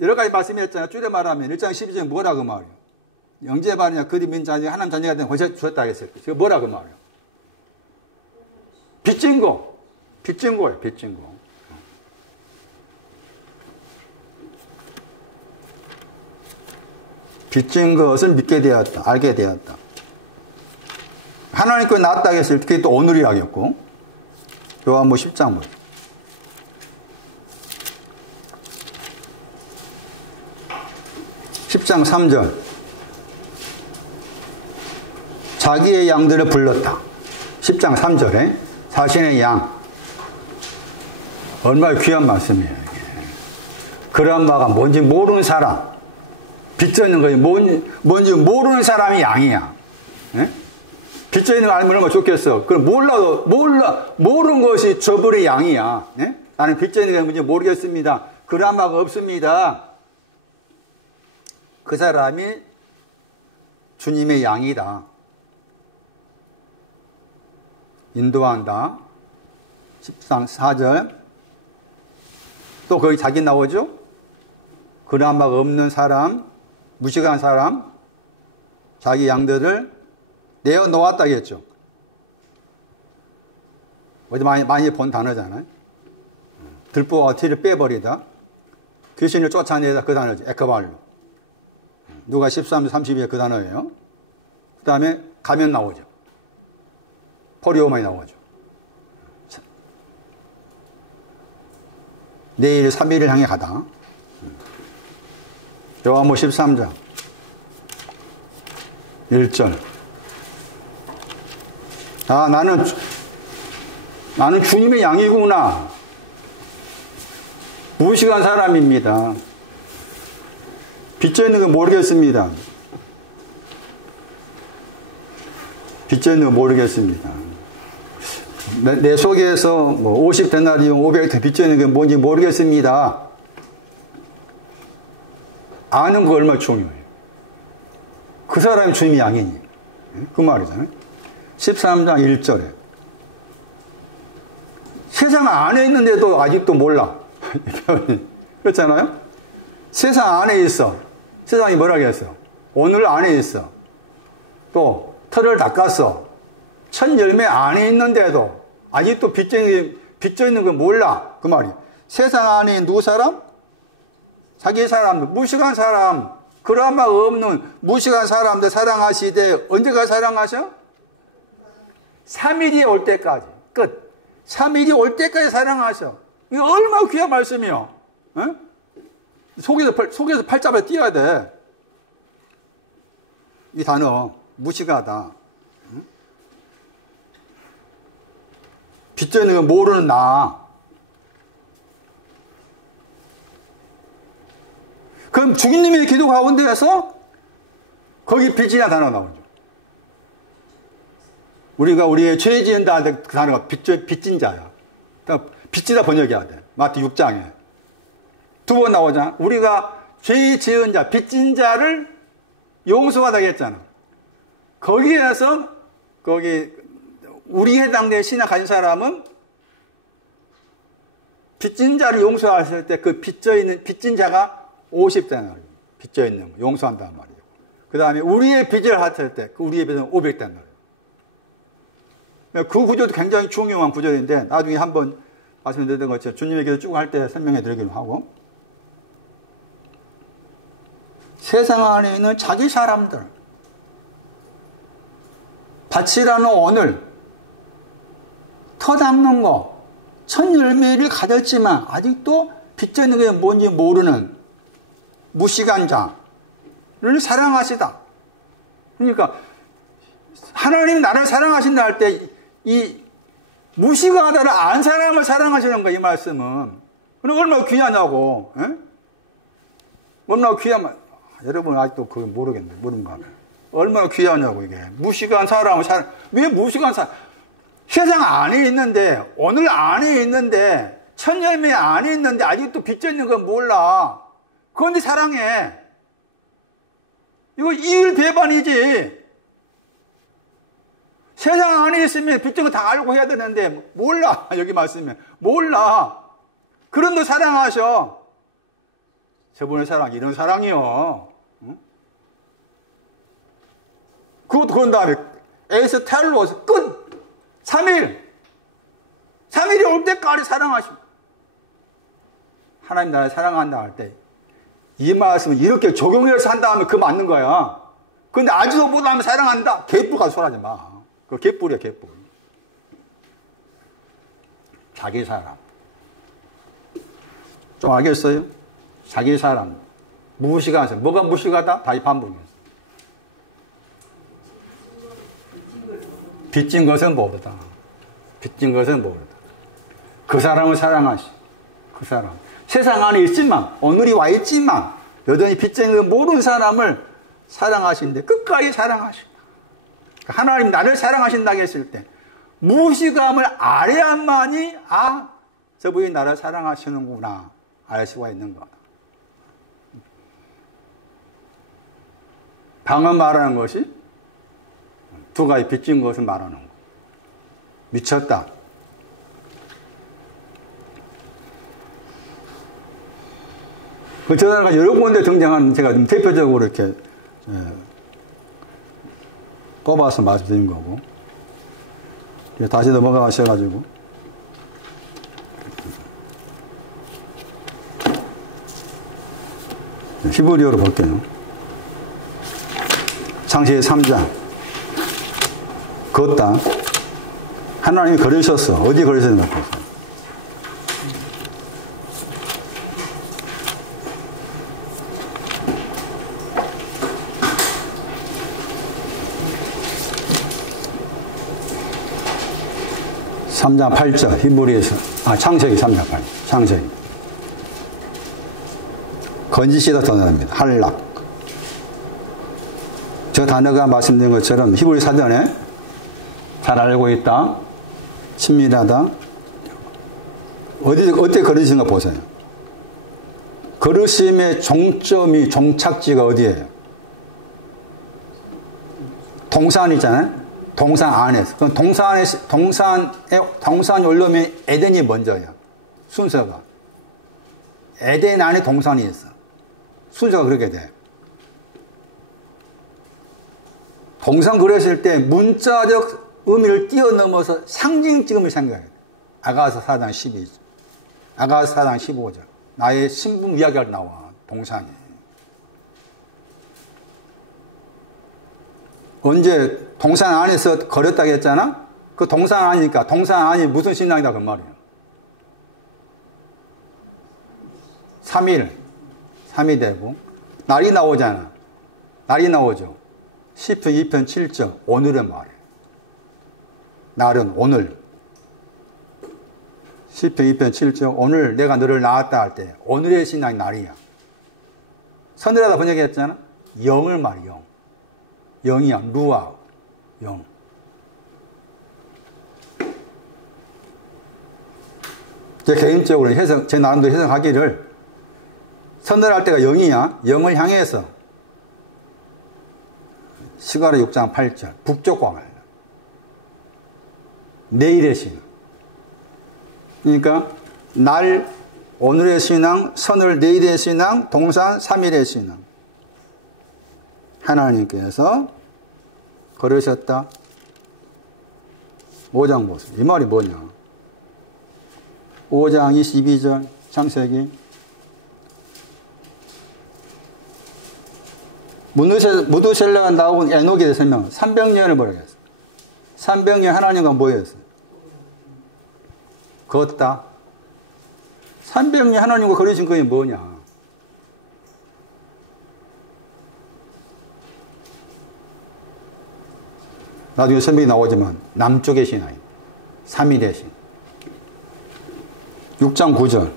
여러 가지 말씀했잖아요. 줄여 말하면 1장 12절에 뭐라고 말이에요? 영접하느냐 그리 민 자녀 하나님 자녀가 된 권세 주었다 했어요. 지금 뭐라고 말이에요? 빚진 거예요. 빚진 거. 빚진 것을 믿게 되었다. 알게 되었다. 하나님께 낫다 했을 때 그게 또 오늘이라겠고. 요한복음 10장 뭐. 10장 3절. 자기의 양들을 불렀다. 10장 3절에 자신의 양. 얼마나 귀한 말씀이에요. 그런 바가 뭔지 모르는 사람. 빚져있는 것이 뭔지 모르는 사람이 양이야. 예? 빚져있는 거 알면 얼마나 좋겠어. 그럼 모르는 것이 저불의 양이야. 예? 나는 빚져있는 게 뭔지 모르겠습니다. 그런 바가 없습니다. 그 사람이 주님의 양이다. 인도한다. 10장 4절. 또 거기 자기 나오죠? 그런 바가 없는 사람, 무식한 사람, 자기 양들을 내어 놓았다겠죠. 어디 많이 본 단어잖아요. 들보가 티를 빼버리다. 귀신을 쫓아내다 그 단어죠. 에크발로. 누가 13, 32에 그 단어예요. 그 다음에 가면 나오죠. 포리오만이 나오죠. 내일 3일을 향해 가다. 요한복음 13장 1절. 아, 나는 주님의 양이구나. 무식한 사람입니다. 빚져있는 거 모르겠습니다. 빚져있는 거 모르겠습니다. 내 속에서 뭐 50데나리온 500대 빚져있는 게 뭔지 모르겠습니다. 아는 거 얼마나 중요해요. 그 사람이 주님의 양이니. 그 말이잖아요. 13장 1절에. 세상 안에 있는데도 아직도 몰라. 그렇잖아요? 세상 안에 있어. 세상이 뭐라고 했어? 오늘 안에 있어. 또 털을 닦았어. 첫 열매 안에 있는데도 아직도 빚져 있는 거 몰라. 그 말이. 세상 안에 누구 사람? 자기 사람들, 무식한 사람, 그라마 없는 무식한 사람들 사랑하시되 언제가 사랑하셔? 3일이 올 때까지. 끝. 3일이 올 때까지 사랑하셔. 이거 얼마나 귀한 말씀이요. 에? 속에서 팔자에 띄어야 돼. 이 단어, 무식하다. 빚져 있는 거 모르는 나. 그럼 주님의 기도 가운데에서 거기 빚이나 단어가 나오죠. 우리가 우리의 죄 지은다 그 단어가 빚진 자야. 빚지다 번역해야 돼. 마태 6장에. 두 번 나오잖아. 우리가 죄 지은 자, 빚진 자를 용서하다고 했잖아. 거기에서 거기 우리 해당된 신앙 가진 사람은 빚진 자를 용서하실 때 그 빚진 자가 50대나리 빚져 있는 거 용서한단 말이에요. 그 다음에 우리의 빚을 하실 때 그 우리의 빚은 500대나리. 그 구조도 굉장히 중요한 구조인데 나중에 한번 말씀드렸던 것처럼 주님의 기도 쭉 할 때 설명해 드리기로 하고, 세상 안에 있는 자기 사람들, 밭이라는 오늘 터닦는 거, 첫 열매를 가졌지만 아직도 빚져 있는 게 뭔지 모르는 무식한 자를 사랑하시다. 그러니까 하나님 나를 사랑하신다 할 때 이 무식하다를 안 사람을 사랑하시는 거, 이 말씀은. 그럼 얼마나 귀하냐고. 에? 얼마나 귀하면, 여러분 아직도 그거 모르겠네. 모르는가 하면. 얼마나 귀하냐고, 이게. 무식한 사람을 왜 무식한 사람? 세상 안에 있는데, 오늘 안에 있는데, 첫 열매 안에 있는데, 아직도 빚져 있는 건 몰라. 그런데 사랑해. 이거 이일배반이지. 세상 안에 있으면 빚진 거 다 알고 해야 되는데, 몰라. 여기 말씀에. 몰라. 그런데 사랑하셔. 저분의 사랑, 이런 사랑이요. 응? 그런 다음에, 에스 텔로스, 끝! 3일! 3일이 올 때까지 사랑하시오. 하나님 나를 사랑한다 할 때, 이 말씀을 이렇게 적용해서 한다 하면 그 맞는 거야. 근데 아직도 못하면 사랑한다? 개뿔 가서 소리하지 마. 그 개뿔이야, 개뿔. 자기 사람. 좀 알겠어요? 자기 사람. 무식하세요. 뭐가 무식하다? 다시 반복해서. 빚진 것은 모르다. 빚진 것은 모르다. 그 사람을 사랑하시. 그 사람. 세상 안에 있지만, 오늘이 와 있지만, 여전히 빚진 걸 모르는 사람을 사랑하시는데, 끝까지 사랑하시고. 하나님 나를 사랑하신다고 했을 때, 무식함을 알아야만이, 아, 저분이 나를 사랑하시는구나. 알 수가 있는 거야. 방언 말하는 것이 두 가지 빚진 것을 말하는 거. 미쳤다. 그 저자가 여러 군데 등장하는 제가 좀 대표적으로 이렇게 꼽아서 말씀드린 거고. 다시 넘어가셔가지고. 히브리어로 볼게요. 창세기 3장. 걷다. 하나님이 걸으셨어. 어디 걸으셨는가 보세요. (3장 8절) 히브리에서 창세기 3장 8절 창세기 건지시다 단어입니다. 할락. 저 단어가 말씀드린 것처럼 히브리 사전에 잘 알고 있다, 친밀하다. 어떻게 걸으시는 거 보세요. 걸으심의 종점이, 종착지가 어디예요? 동산이잖아요. 동산 안에서. 그럼 동산이 올려면 에덴이 먼저야. 순서가. 에덴 안에 동산이 있어. 순서가 그렇게 돼. 동산 그렸을 때 문자적 의미를 뛰어넘어서 상징적 의미를 생각해야 돼. 아가서 4장 12절. 아가서 4장 15절. 나의 신분 이야기가 나와. 동산이. 언제 동산 안에서 걸었다고 했잖아? 그 동산 안이니까 동산 안이 무슨 신앙이다 그 말이에요. 3이 되고 날이 나오잖아. 날이 나오죠. 시편 2편 7절 오늘은 말이에요. 날은 오늘. 시편 2편 7절 오늘 내가 너를 낳았다 할 때 오늘의 신앙이 날이야. 선늘하다 번역했잖아. 영을 말이야. 영. 영이야. 루아. 영. 제 개인적으로 제 나름대로 해석하기를 선늘할 때가 영이야. 영을 향해서 시가라 6장 8절. 북쪽과 말라. 내일의 신앙. 그러니까 날, 오늘의 신앙, 선을 내일의 신앙, 동산 3일의 신앙. 하나님께서 걸으셨다. 5장 보세요. 이 말이 뭐냐. 5장 22절 창세기. 무드셀라가 나온 에녹에 대해 설명. 300년을 뭐라고 했어요? 300년 하나님과 뭐였어요? 걷다. 300년 하나님과 걸으신 것이 뭐냐? 나중에 설명이 나오지만 남쪽의 신앙입니다. 3일의 신. 6장 9절.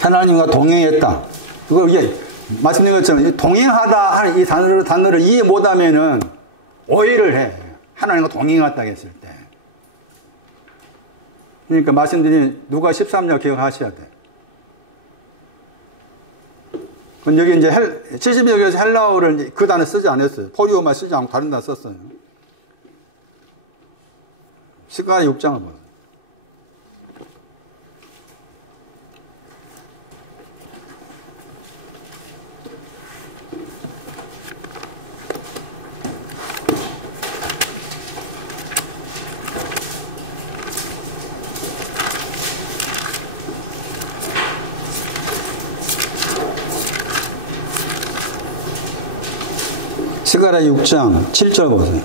하나님과 동행했다. 이거 이게 말씀드린 것처럼 동행하다 하는 이 단어를 이해 못하면은 오해를 해. 하나님과 동행했다 했을 때. 그러니까 말씀드린 누가 13절 기억하셔야 돼. 근데 여기 이제 70여기에서 헬라어를 그 단어 쓰지 않았어요. 포리오만 쓰지 않고 다른 단어 썼어요. 시가라 6장을 보세요. 스가랴 6장 7절 보세요.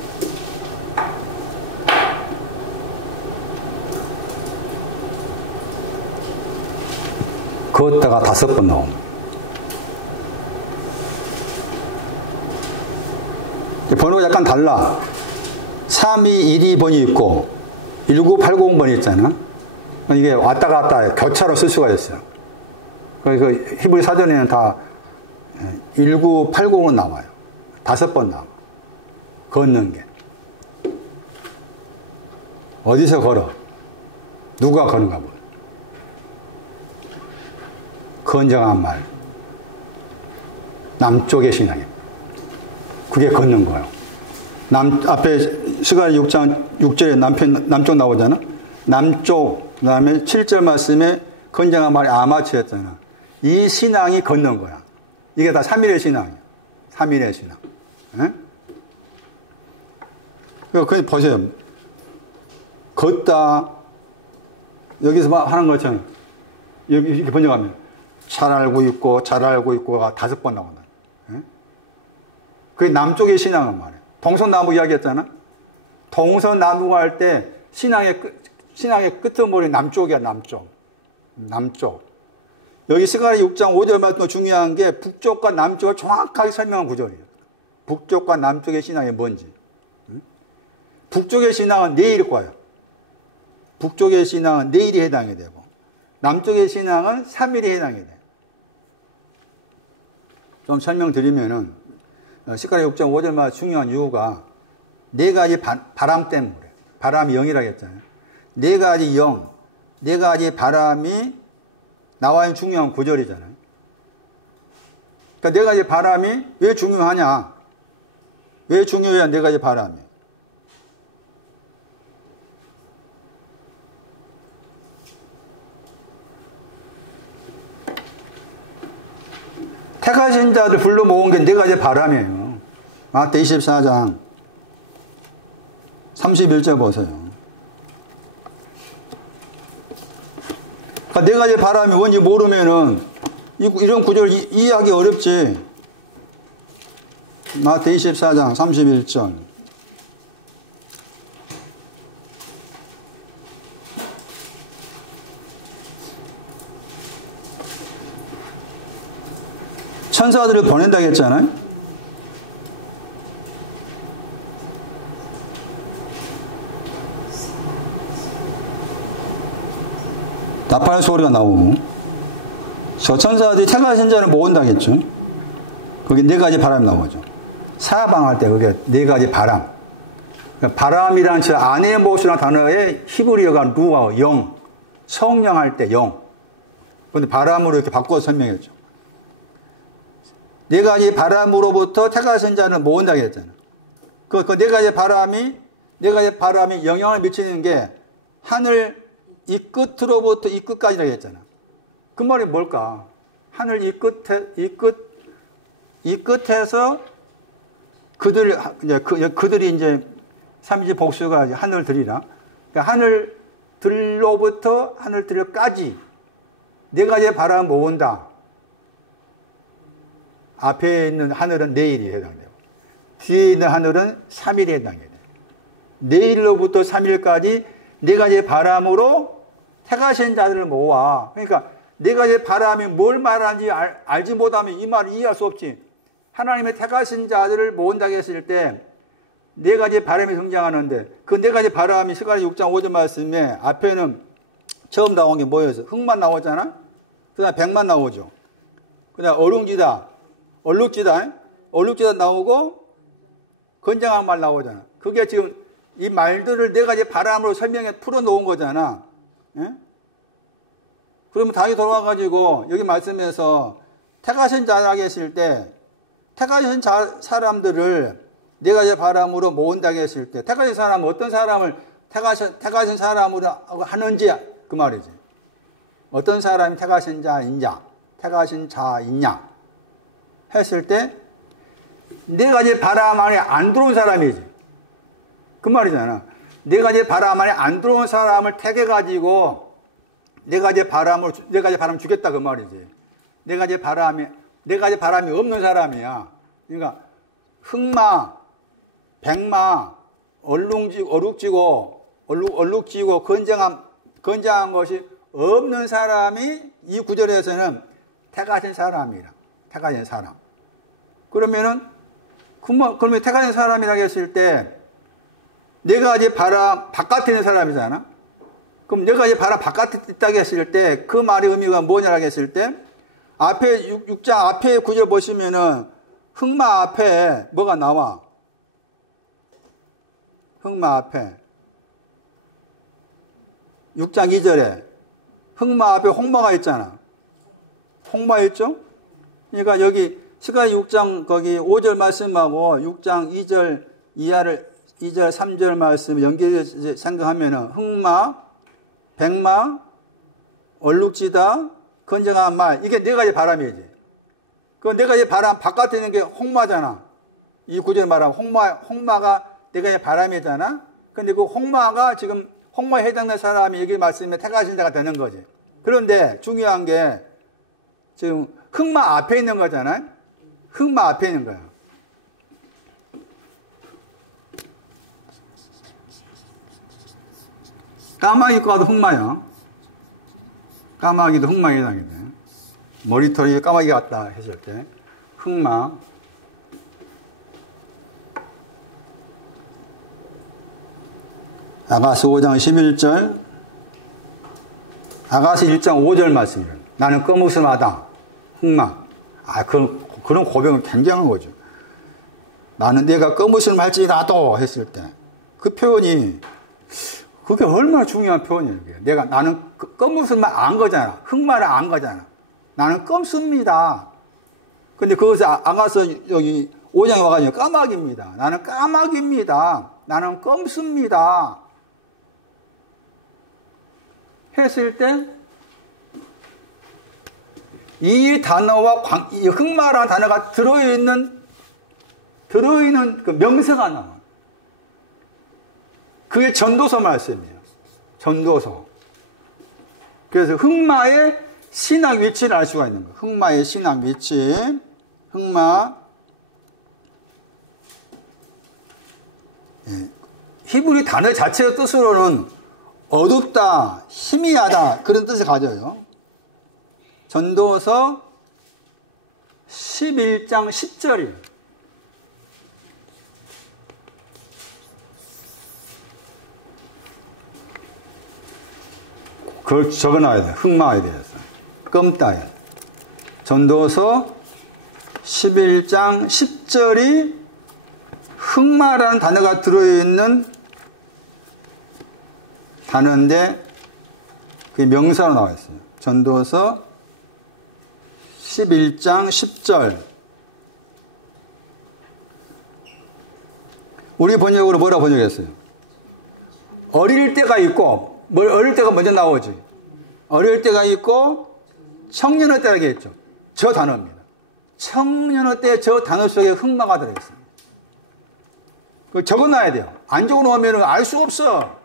걷다가 5번 나옵니다. 번호가 약간 달라. 3212번이 있고 19890번이 있잖아. 이게 왔다 갔다 교차로 쓸 수가 있어요. 그래서 히브리 사전에는 다 1980은 나와요. 5번 나와. 걷는 게. 어디서 걸어? 누가 거는가 보여. 건장한 말. 남쪽의 신앙입니다. 그게 걷는 거예요. 앞에 스가랴 6장 6절에 남쪽 나오잖아. 남쪽, 그 다음에 7절 말씀에 건장한 말이 아마추였잖아. 이 신앙이 걷는 거야. 이게 다 3일의 신앙이야. 3일의 신앙. 그 보세요. 걷다. 여기서 하는 것처럼 여기 이렇게 번역하면 잘 알고 있고가 5번 나온다. 그게 남쪽의 신앙은 말이에요. 동서남북 이야기했잖아. 동서남북 할 때 신앙의 끄트머리 남쪽이야. 남쪽. 여기 스가랴 6장 5절 말씀 중요한 게 북쪽과 남쪽을 정확하게 설명한 구절이에요. 북쪽과 남쪽의 신앙이 뭔지. 북쪽의 신앙은 내일 거예요. 북쪽의 신앙은 내일이 해당이 되고 남쪽의 신앙은 3일이 해당이 돼요. 좀 설명드리면은 스가랴 6장 5절 말 중요한 이유가 4가지 바람 때문에 바람이 영이라고 했잖아요. 4가지 영, 4가지 바람이 나와 있는 중요한 구절이잖아요. 그러니까 4가지 바람이 왜 중요하냐? 왜 중요해야 4가지 바람이? 택하신 자들 불러 모은 게 4가지 바람이에요. 마태 24장 31절 보세요. 그러니까 4가지 바람이 뭔지 모르면은 이런 구절 이해하기 어렵지. 마태 24장 31절. 천사들을 보낸다고 했잖아요. 나팔 소리가 나오고 저 천사들이 택하신 자를 모은다고 했죠. 거기 4가지 바람이 나오죠. 사방할 때 그게 4가지 바람. 바람이라는 저 아네모스라는 단어의 히브리어가 루아, 영, 성령 할 때 영. 그런데 바람으로 이렇게 바꿔서 설명했죠. 네 가지 바람으로부터 택하신 자를 모은다고 했잖아. 그 네 가지 바람이 영향을 미치는 게 하늘 이 끝으로부터 이 끝까지라고 했잖아. 그 말이 뭘까? 하늘 이 끝에서 그들이 이제 삼지 복수가 이제 하늘들이라. 그러니까 하늘들로부터 하늘들까지 네 가지의 바람을 모은다. 앞에 있는 하늘은 내일이 해당되고, 뒤에 있는 하늘은 3일에 해당돼요. 내일로부터 3일까지 네 가지의 바람으로 택하신 자들을 모아. 그러니까 네 가지의 바람이 뭘 말하는지 알지 못하면 이 말을 이해할 수 없지. 하나님의 택하신 자들을 모은다고 했을 때 네 가지의 바람이 등장하는데 그 네 가지 바람이 스가랴 6장 5절 말씀에 앞에는 처음 나온 게 뭐였어? 흙만 나오잖아? 그 다음에 백만 나오죠. 그 다음에 얼룩지다 나오고 건장한 말 나오잖아. 그게 지금 이 말들을 네 가지 바람으로 설명해 풀어놓은 거잖아. 예? 그러면 다시 돌아와가지고 여기 말씀에서 택하신 자라고 했을 때 택하신 사람들을 네 가지 바람으로 모은다고 했을 때 택하신 사람은 어떤 사람을 택하신 사람으로 하는지 그 말이지. 어떤 사람이 택하신 자이냐 했을 때 네 가지 바람 안에 안 들어온 사람이지. 그 말이잖아. 네 가지 바람 안에 안 들어온 사람을 택해가지고 네 가지 바람 주겠다 그 말이지. 네 가지 바람이 없는 사람이야. 그러니까 흑마, 백마, 얼룩지고 건장한 것이 없는 사람이 이 구절에서는 택하신 사람이라. 택하신 사람. 그러면 택하신 사람이라고 했을 때 네 가지 바람 바깥에 있는 사람이잖아. 그럼 네 가지 바람 바깥에 있다고 했을 때 그 말의 의미가 뭐냐라고 했을 때 앞에 6장 앞에 구절 보시면은 흑마 앞에 뭐가 나와? 흑마 앞에 6장 2절에 흑마 앞에 홍마가 있잖아. 홍마 있죠? 그러니까 여기 스가랴 6장 거기 5절 말씀하고 6장 2절 2절 3절 말씀 연결해서 생각하면은 흑마, 백마, 얼룩지다, 건장한 말 이게 네 가지 바람이지. 그 네 가지 바람 바깥에 있는 게 홍마잖아. 이 구절 말하면 홍마가 네 가지 바람이잖아. 근데 그 홍마가 지금 홍마에 해당되는 사람이 여기 말씀에 택하신 자가 되는 거지. 그런데 중요한 게 지금 흑마 앞에 있는 거잖아요. 흑마 앞에 있는 거야. 까마귀 과도 흑마야. 까마귀도 흑마에 해당이 돼. 머리털이 까마귀 같다 했을 때 흑마. 아가서 5장 11절 아가서 1장 5절 말씀이에요. 나는 검은수마다 흑마. 그런 고백은 굉장한 거죠. 나는 내가 검은수를 할지라도 했을 때 그 표현이 그게 얼마나 중요한 표현이에요. 나는 검은수만 안 거잖아. 흑마를 안 거잖아. 나는 검습니다. 근데 거기서 아가서 여기 5장에 와가지고 까마귀입니다. 나는 까마귀입니다. 나는 검습니다. 했을 때 이 단어와 이 흑마라는 단어가 들어있는 그 명세가 나와. 그게 전도서 말씀이에요. 전도서. 그래서 흑마의 신학 위치를 알 수가 있는 거예요. 흑마의 신학 위치. 흑마. 예. 히브리 단어 자체의 뜻으로는 어둡다, 희미하다 그런 뜻을 가져요. 전도서 11장 10절이에요. 그걸 적어놔야 돼. 흑마에 대해서. 검다에. 전도서 11장 10절이 흑마라는 단어가 들어있는 단어인데 그게 명사로 나와 있어요. 전도서 11장 10절 우리 번역으로 뭐라 번역했어요? 어릴 때가 있고, 어릴 때가 먼저 나오지. 어릴 때가 있고, 청년의 때라고 했죠. 저 단어입니다. 청년의 때 저 단어 속에 흑마가 들어있습니다. 그걸 적어놔야 돼요. 안 적어놓으면 알 수가 없어.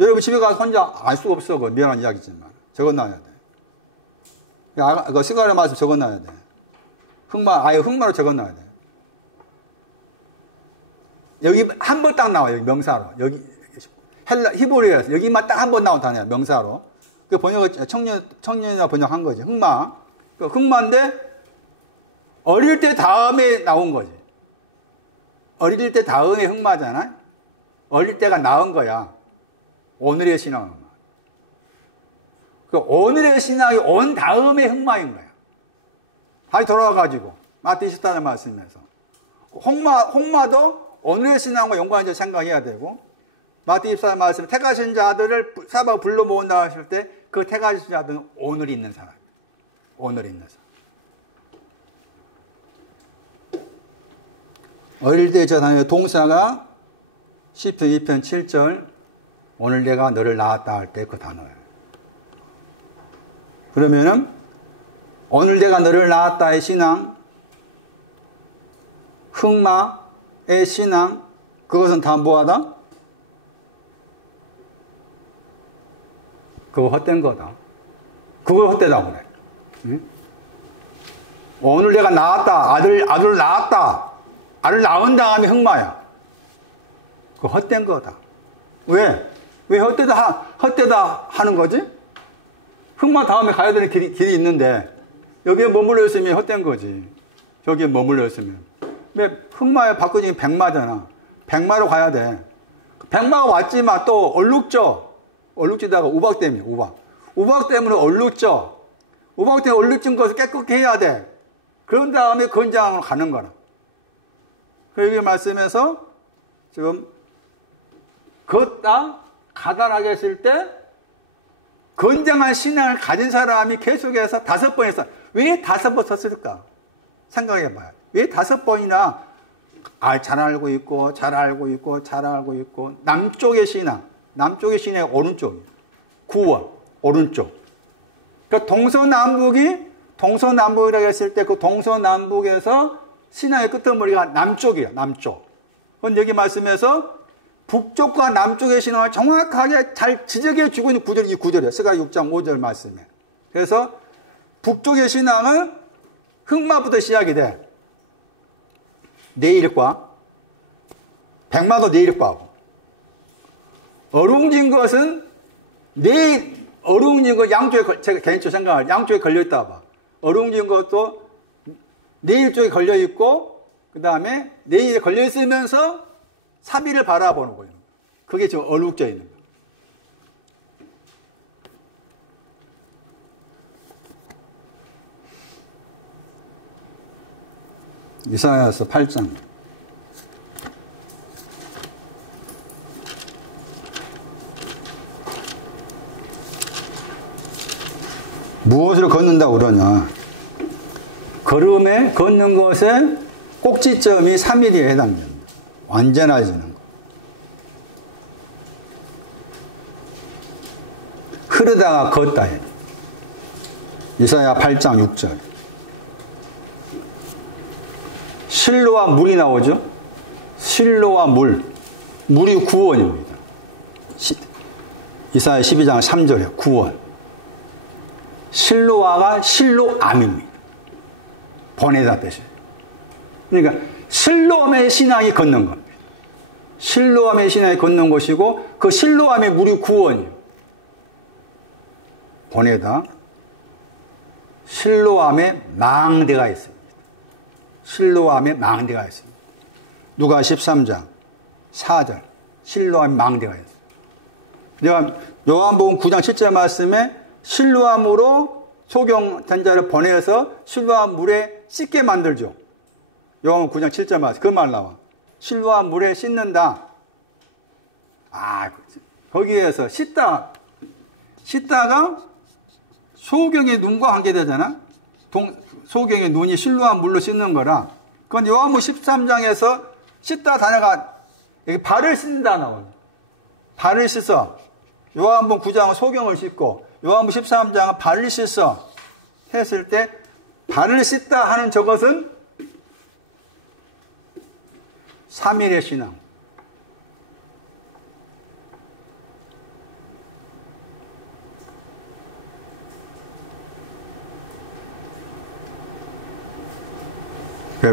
여러분 집에 가서 혼자 알 수가 없어. 그 미안한 이야기지만. 적어놔야 돼. 그 스가랴 말씀 적어놔야 돼. 아예 흑마로 적어놔야 돼. 여기 한 번 딱 나와요. 여기 명사로. 여기 히브리어에서 여기만 딱 한 번 나온 단어야. 명사로. 그 번역을 청년이라 번역한 거지. 흑마. 그 흑마인데 어릴 때 다음에 나온 거지. 어릴 때 다음에 흑마잖아. 어릴 때가 나은 거야. 오늘의 신앙은. 그 오늘의 신앙이 온 다음에 흑마인 거야. 다시 돌아와가지고 마태 24장 말씀에서 홍마도 오늘의 신앙과 연관해서 생각해야 되고, 마태 24장 말씀 택하신 자들을 사바 불러 모은다 하실 때 그 택하신 자들은 오늘 있는 사람. 오늘 있는 사람. 어릴 때 저 단어의 동사가 시편 2편 7절 오늘 내가 너를 낳았다 할 때 그 단어예요. 그러면은 오늘 내가 너를 낳았다의 신앙, 흑마의 신앙, 그것은 다 뭐하다? 그거 헛된 거다. 그걸 헛되다고 그래. 응? 오늘 내가 낳았다. 아들 낳았다. 아들 낳은 다음에 흑마야. 그거 헛된 거다. 왜? 왜 헛되다 하는 거지? 흑마 다음에 가야 되는 길이 있는데, 여기에 머물러 있으면 헛된 거지. 저기에 머물러 있으면. 왜 흑마에 바꾸지 백마잖아. 백마로 가야 돼. 백마가 왔지만 또 얼룩지다가 우박 때문에, 우박 때문에 얼룩져. 우박 때문에 얼룩진 것을 깨끗게 해야 돼. 그런 다음에 건장으로 가는 거라. 그 얘기 말씀에서 지금 걷다 가다라고 했을 때 건장한 신앙을 가진 사람이 계속해서 5번 했어. 왜 5번 썼을까? 생각해 봐요. 왜 5번이나 잘 알고 있고 남쪽의 신앙, 남쪽의 신앙의 오른쪽이에요. 구원, 오른쪽. 그러니까 동서남북이라고 했을 때 그 동서남북에서 신앙의 끄트머리가 남쪽이에요. 남쪽. 그건 여기 말씀에서 북쪽과 남쪽의 신앙을 정확하게 잘 지적해 주고 있는 구절이 이 구절이에요. 스가랴 6장 5절 말씀에. 그래서 북쪽의 신앙은 흑마부터 시작이 돼. 내일과 백마도 내일과고, 어룽진 것은 어룽진 것 양쪽에, 제가 개인적으로 생각할 양쪽에 걸려있다 봐. 어룽진 것도 내일 쪽에 걸려있고, 그 다음에 내일에 걸려있으면서 3일을 바라보는 거예요. 그게 지금 얼룩져 있는 거예요. 이사야서 8장. 무엇으로 걷는다고 그러냐. 걸음에 걷는 것에 꼭지점이 3일에 해당됩니다. 완전해지는 거. 흐르다가 걷다 해. 이사야 8장 6절. 실로와 물이 나오죠. 실로와 물이 구원입니다. 이사야 12장 3절에 구원. 실로와가 실로암입니다. 보내다 뜻이에요. 그러니까 실로암의 신앙이 걷는 겁니다. 실로암의 신앙이 걷는 것이고, 그 실로암의 물이 구원이에요. 보내다. 실로암에 망대가 있습니다. 실로암에 망대가 있습니다. 누가 13장 4절 실로암에 망대가 있어요. 내가 요한복음 9장 7절 말씀에 실로암으로 소경된 자를 보내서 실로암 물에 씻게 만들죠. 요한복음 9장 7절 말씀 그 말 나와. 실로암 물에 씻는다. 거기에서 씻다가 소경의 눈과 관계되잖아. 소경의 눈이 실로암 물로 씻는 거라. 그건 요한복음 13장에서 씻다 단어가 여기 발을 씻는다 나와요. 발을 씻어. 요한복음 9장은 소경을 씻고 요한복음 13장은 발을 씻어 했을 때 발을 씻다 하는 저것은 3일의 신앙.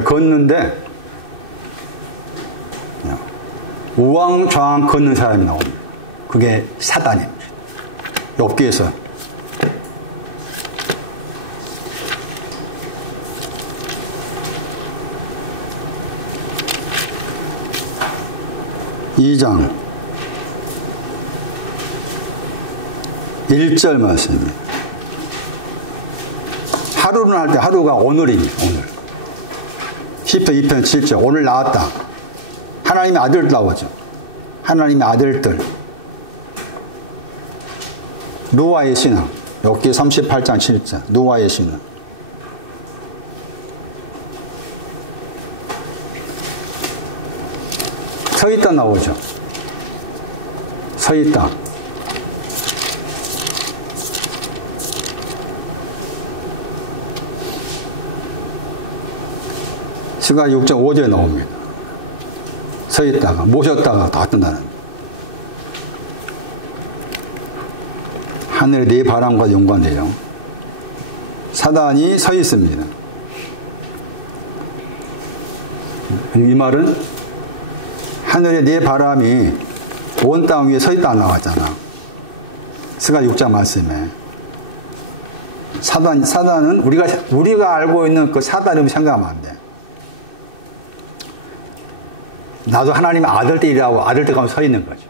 걷는데 우왕좌왕 걷는 사람이 나옵니다. 그게 사단입니다. 욥기에서 이 장 1절 말씀입니다. 하루는 할 때 하루가 오늘입니다. 오늘. 시편 2편 7절 오늘 나왔다. 하나님의 아들 나오죠. 하나님의 아들들. 노아의 신앙. 욥기 38장 7절 노아의 신앙. 서 있다 나오죠. 서 있다. 스가 6장 5절에 나옵니다. 서 있다가 모셨다가 다 뜬다는. 하늘의 네 바람과 연관돼요. 사단이 서 있습니다. 이 말은 하늘의 네 바람이 온 땅 위에 서 있다 나왔잖아. 스가 6장 말씀에. 사단은 우리가 알고 있는 그 사단 이름 생각하면 안 돼. 나도 하나님의 아들들이라고 아들들 가운데 서 있는 거죠.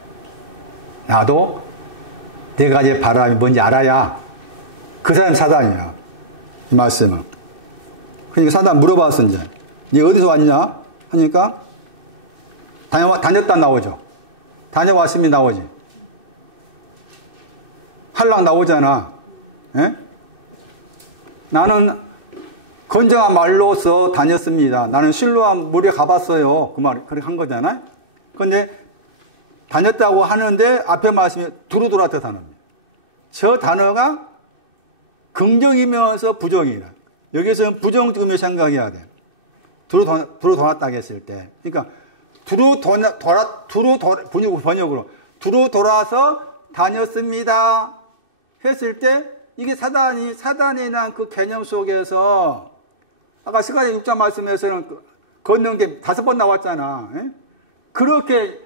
나도 네 가지의 바람이 뭔지 알아야 그 사람이 사단이야. 이 말씀은. 그러니까 사단 물어봤어 이제. 네 어디서 왔냐? 하니까 다녔다 나오죠. 다녀왔으면 나오지. 한락 나오잖아. 에? 나는 건장한 말로서 다녔습니다. 나는 실로암 물에 가봤어요. 그 말, 그렇게 한 거잖아요. 그런데 다녔다고 하는데 앞에 말씀이 두루돌았다 단어입니다. 저 단어가 긍정이면서 부정이라. 여기서는 부정적으로 생각해야 돼. 두루돌았다 했을 때. 그러니까 번역으로 두루돌아서 다녔습니다 했을 때 이게 사단이 난 그 개념 속에서 아까 스가랴 6장 말씀에서는 걷는 게 5번 나왔잖아. 에? 그렇게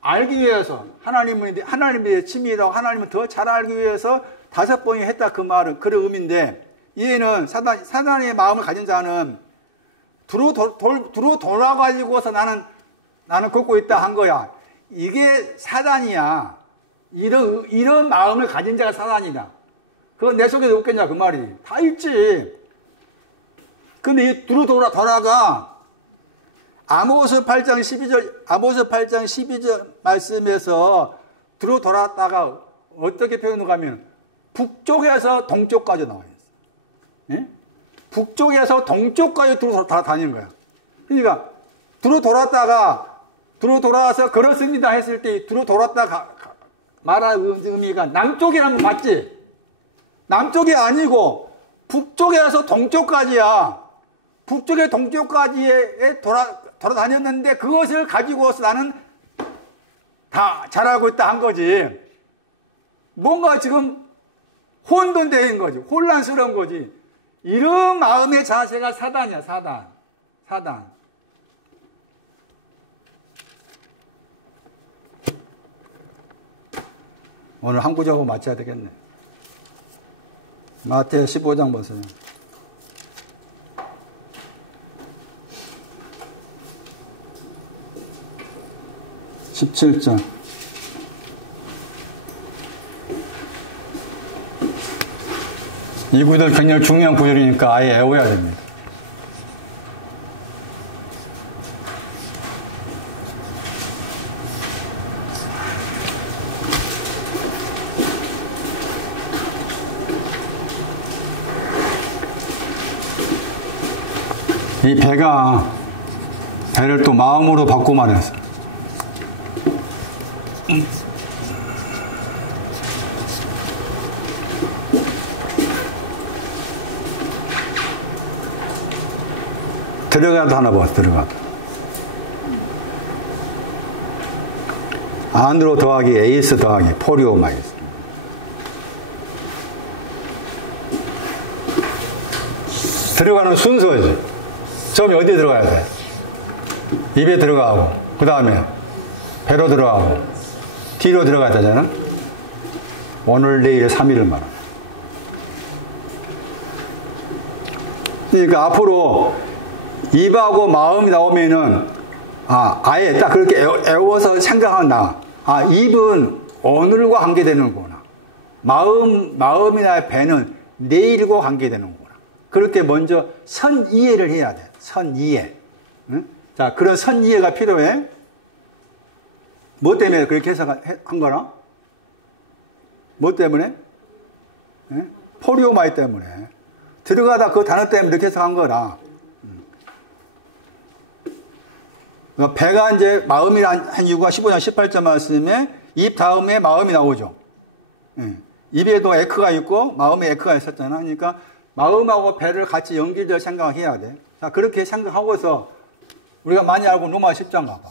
알기 위해서 하나님의 침이라고 하나님을 더 잘 알기 위해서 5번이 했다 그 말은 그런 의미인데 얘는 사단의 마음을 가진 자는 두루 돌아가지고서 나는 걷고 있다 한 거야. 이게 사단이야. 이런 마음을 가진 자가 사단이다. 그건 내 속에도 없겠냐 그 말이. 다 있지. 근데 이 돌아가 아모스 8장 12절 말씀에서 돌아다가 어떻게 표현을 하면 북쪽에서 동쪽까지 나와 있어요. 예? 북쪽에서 동쪽까지 돌아다니는 거야. 그러니까 돌아와서 걸었습니다 했을 때 돌았다가 말하는 의미가 남쪽이라면 맞지? 남쪽이 아니고 북쪽에서 동쪽까지야. 북쪽에 동쪽까지에 돌아다녔는데 그것을 가지고서 나는 다 잘하고 있다 한 거지. 뭔가 지금 혼돈되는 거지. 혼란스러운 거지. 이런 마음의 자세가 사단이야. 사단. 오늘 한 구절하고 맞춰야 되겠네. 마태오 15장 보세요. 17장. 이 구절 굉장히 중요한 구절이니까 아예 외워야 됩니다. 이 배를 또 마음으로 받고 말했어. 들어가도 하나 봐, 들어가도. 안으로 더하기 에이스 더하기 포리오마이스. 들어가는 순서지. 처음에 어디에 들어가야 돼? 입에 들어가고, 그 다음에 배로 들어가고, 뒤로 들어가야 되잖아? 오늘, 내일, 3일을 말하는. 그러니까 앞으로 입하고 마음이 나오면은, 아예 딱 그렇게 애워서 생각한다. 입은 오늘과 관계되는구나. 마음이나 배는 내일과 관계되는구나. 그렇게 먼저 선이해를 해야 돼. 선이해. 응? 자, 그런 선이해가 필요해. 뭐 때문에 그렇게 해석한 거나? 뭐 때문에? 응? 포리오마이 때문에. 들어가다 그 단어 때문에 이렇게 해석한 거라. 배가 이제 마음이란 이유가 15장 18절 말씀에 입 다음에 마음이 나오죠. 입에도 에크가 있고 마음에 에크가 있었잖아. 그러니까 마음하고 배를 같이 연결될 생각을 해야 돼. 자, 그렇게 생각하고서 우리가 많이 알고 로마 10장 가봐.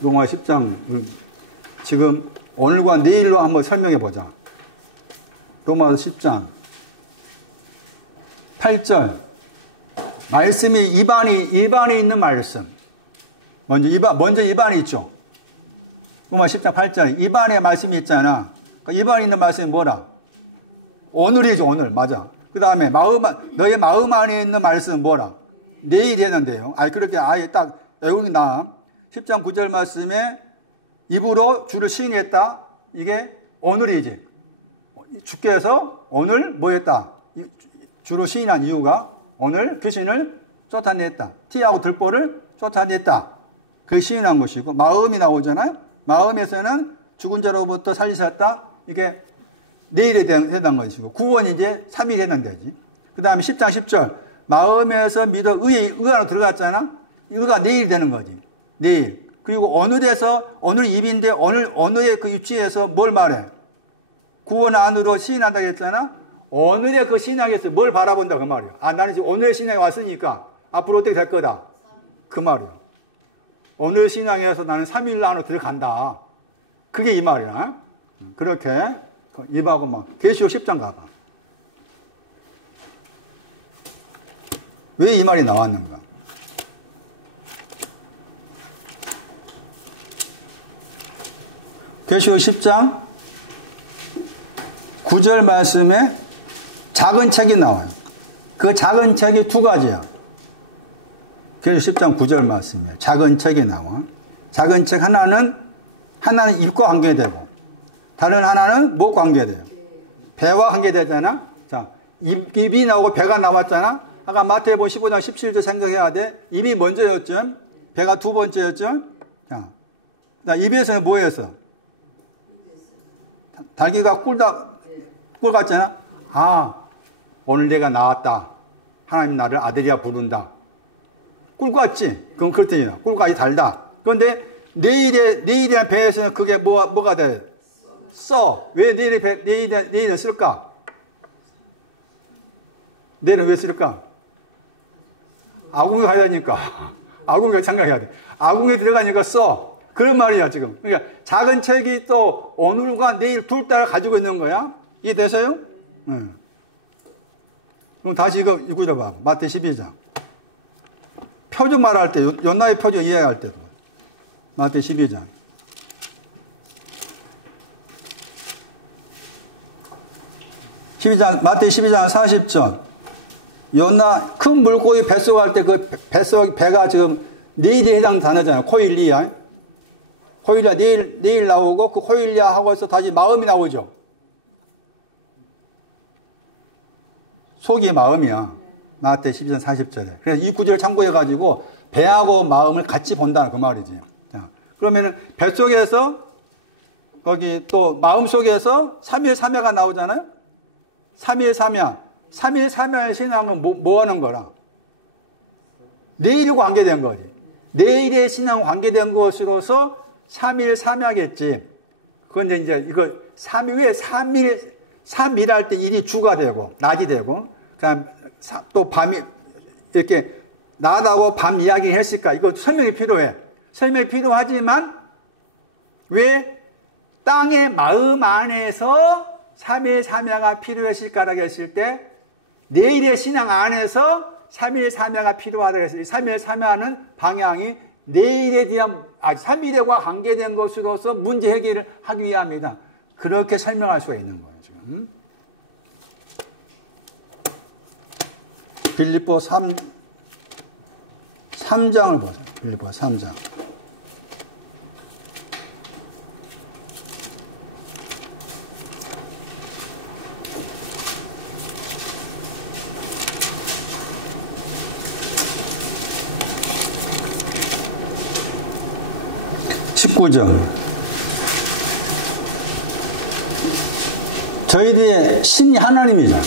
로마 10장 지금 오늘과 내일로 한번 설명해 보자. 로마 10장 8절 말씀이 입안에 있는 말씀. 먼저 입안에 있죠. 로마 10장 8절 입안에 말씀이 있잖아. 그러니까 입안에 있는 말씀이 뭐라? 오늘이죠. 오늘. 맞아. 그 다음에 너의 마음 안에 있는 말씀은 뭐라? 내일이 했는데요. 그렇게 아예 딱 외우는 나 10장 9절 말씀에 입으로 주를 시인했다. 이게 오늘이지. 주께서 오늘 뭐 했다? 주로 시인한 이유가 오늘 귀신을 쫓아냈다. 티하고 들보를 쫓아냈다. 그 시인한 것이고, 마음이 나오잖아요. 마음에서는 죽은 자로부터 살리셨다. 이게 내일에 대한 것이고, 구원이 이제 3일 해당되지. 그 다음에 10장 10절. 마음에서 믿어 의 안으로 들어갔잖아. 의가 내일 되는 거지. 내일. 그리고 오늘 입인데 오늘의 그 위치에서 뭘 말해? 구원 안으로 시인한다고 했잖아. 오늘의 그 신앙에서 뭘 바라본다 그 말이야. 나는 지금 오늘의 신앙에 왔으니까 앞으로 어떻게 될 거다. 그 말이야. 오늘 신앙에서 나는 3일 안으로 들어간다. 그게 이 말이야. 그렇게 입하고 막 계시록 10장 가봐. 왜 이 말이 나왔는가? 계시록 10장 9절 말씀에 작은 책이 나와요. 그 작은 책이 두 가지야. 계시록 10장 9절 말씀이에요. 작은 책이 나와. 작은 책 하나는 입과 관계되고, 다른 하나는 뭐과 관계돼요? 배와 관계되잖아. 자, 입이 나오고 배가 나왔잖아. 아까 마태복음 15장 17절 생각해야 돼. 입이 먼저였죠. 배가 두 번째였죠. 자, 입에서는 뭐였어? 달기가 꿀 같잖아. 오늘 내가 나왔다. 하나님 나를 아들이라 부른다. 꿀 같지? 그건 그렇대요. 꿀같이 달다. 그런데 내일이란 배에서는 그게 뭐가 돼? 써. 왜 내일은 쓸까? 내일은 왜 쓸까? 아궁에 가야 되니까. 아궁에 생각해야 돼. 아궁에 들어가니까 써. 그런 말이야, 지금. 그러니까 작은 책이 또 오늘과 내일 둘 다 가지고 있는 거야. 이해되세요? 그럼 다시 이거 읽어봐. 마태 12장. 표준 말할 때, 연나의 표준 이해할 때도. 마태 12장. 마태 12장 40절. 연나 큰 물고기 뱃속 할 때 그 배가 지금 내일에 해당 단어잖아요. 코일리아. 코일리아 내일 나오고 그 코일리아 하고서 다시 마음이 나오죠. 속이 마음이야. 마태 12장 40절에. 그래서 이 구절을 참고해가지고 배하고 마음을 같이 본다는 그 말이지. 자, 그러면은 뱃속에서 거기 또 마음 속에서 3일 3야가 나오잖아요. 3일 3야. 3일 3야의 신앙은 뭐 하는 거라? 내일과 관계된 거지. 내일의 신앙 관계된 것으로서 3일 삼야겠지. 그런데 이제 이거 3일 왜 3일 할 때 일이 주가 되고 낮이 되고 그다음 또 밤이 이렇게 낮하고 밤 이야기 했을까? 이거 설명이 필요해. 설명이 필요하지만 왜 땅의 마음 안에서 3일 삼야가 필요했을까라고 했을 때 내일의 신앙 안에서 3일 삼야가 필요하다고 했을 때 3일 삼야는 방향이 내일에 대한 3일과 관계된 것으로서 문제 해결을 하기 위함이다. 그렇게 설명할 수가 있는 거예요. 지금 빌립보 3장을 보세요. 빌립보 3장. 저희들의 신이 하나님이죠.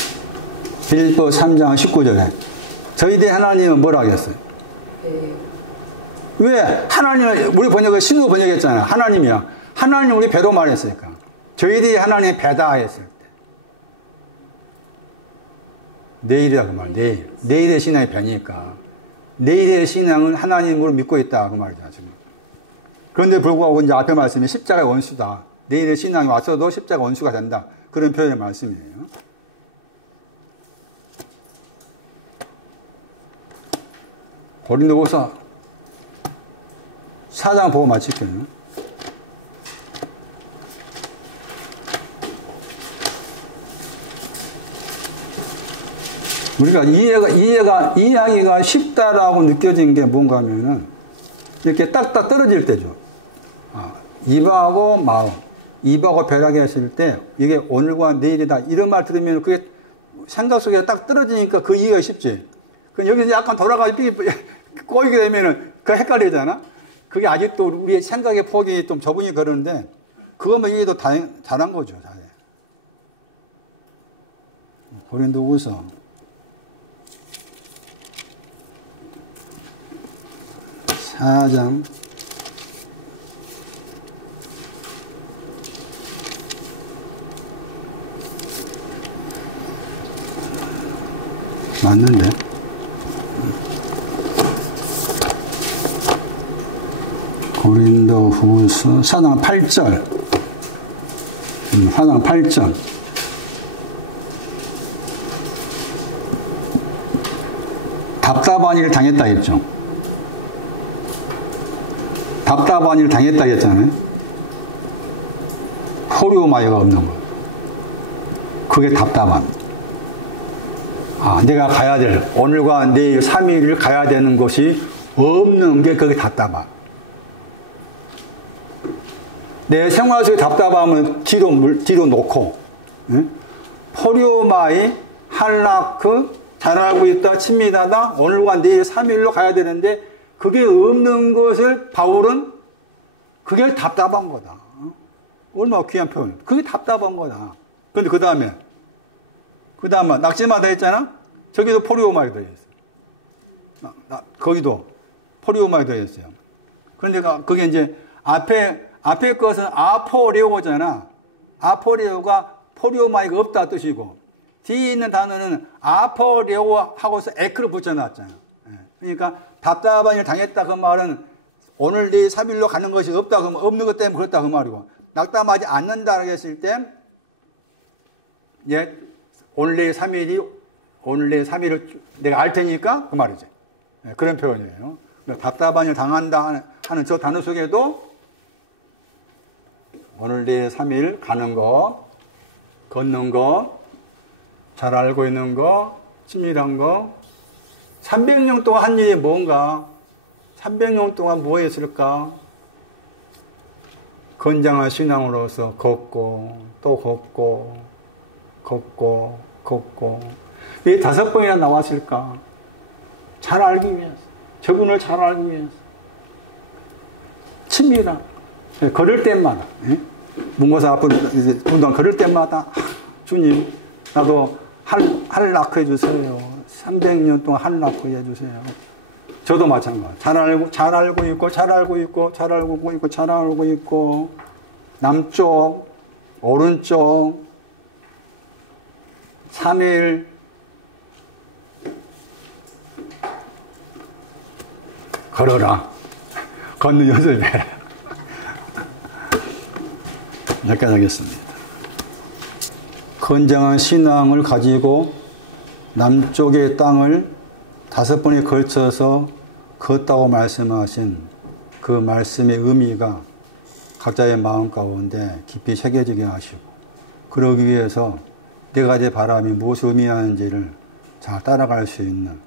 빌립보 3장 19절에 저희들의 하나님은 뭐라 하겠어요? 왜 하나님을 우리 번역을 신으로 번역했잖아요. 하나님이야. 하나님 우리 배로 말했으니까. 저희들이 하나님의 배다 했을 때 내일이라고 말. 내일의 신앙이 배니까 내일의 신앙은 하나님으로 믿고 있다 그 말이죠. 지금. 그런데 불구하고 이제 앞에 말씀이 십자가의 원수다. 내일의 신앙이 왔어도 십자가 원수가 된다. 그런 표현의 말씀이에요. 고린도후서 4장 보고 마칠게요. 우리가 이해하기가 쉽다라고 느껴진 게 뭔가 하면은 이렇게 딱딱 떨어질 때죠. 입하고 마음, 입하고 벼락이 했을 때 이게 오늘과 내일이다 이런 말 들으면 그게 생각 속에 딱 떨어지니까 그 이해가 쉽지. 그럼 여기서 약간 돌아가서 꼬이게 되면은 그 헷갈리잖아. 그게 아직도 우리의 생각의 폭이 좀 좁으니 그러는데 그것만 이해도 잘한 거죠. 잘해. 고린도후서 4장 '맞는데 고린도후서 4장 8절 4장 8절 답답한 일을 당했다 했죠. 답답한 일을 당했다 했잖아요. 호류마이가 없는 거. 그게 답답함. 내가 가야 될 오늘과 내일 3일을 가야 되는 것이 없는 게 그게 답답함. 내 생활 속에 답답함을 뒤로 놓고 포리오마이 할라크 잘 알고 있다 친밀하다 오늘과 내일 3일로 가야 되는데 그게 없는 것을 바울은 그게 답답한 거다. 얼마나 귀한 표현. 그게 답답한 거다. 그런데 그 다음에 낙지마다 했잖아. 저기도 포리오마이 들어있어요. 거기도 포리오마이 들어있어요. 그런데 그게 이제 앞에 것은 아포레오잖아. 아포레오가 포리오마이가 없다 뜻이고 뒤에 있는 단어는 아포레오하고서 에크를 붙여놨잖아. 그러니까 답답한 일을 당했다 그 말은 오늘 내일 3일로 가는 것이 없다 그 없는 것 때문에 그렇다 그 말이고 낙담하지 않는다라고 했을 때 오늘 내일 3일을 내가 알 테니까 그 말이지. 그런 표현이에요. 답답한 일을 당한다 하는 저 단어 속에도 오늘 내일 3일 가는 거, 걷는 거, 잘 알고 있는 거, 친밀한 거, 300년 동안 한 일이 뭔가, 300년 동안 뭐 했을까? 건장한 신앙으로서 걷고, 또 걷고, 왜 5번이나 나왔을까? 잘 알기 위해서, 저분을 잘 알기 위해서. 친밀한. 걸을 때마다 문고사 앞으로 운동 걸을 때마다 주님 나도 할 낳고 해주세요. 300년 동안 할 낳고 해주세요. 저도 마찬가지. 잘 알고 있고, 잘 알고 있고, 잘 알고 있고, 잘 알고 있고, 남쪽, 오른쪽, 3일, 걸어라. 걷는 연습해라. 여기까지 하겠습니다. 건장한 신앙을 가지고 남쪽의 땅을 5번에 걸쳐서 걷다고 말씀하신 그 말씀의 의미가 각자의 마음 가운데 깊이 새겨지게 하시고, 그러기 위해서 4가지 바람이 무엇을 의미하는지를 잘 따라갈 수 있는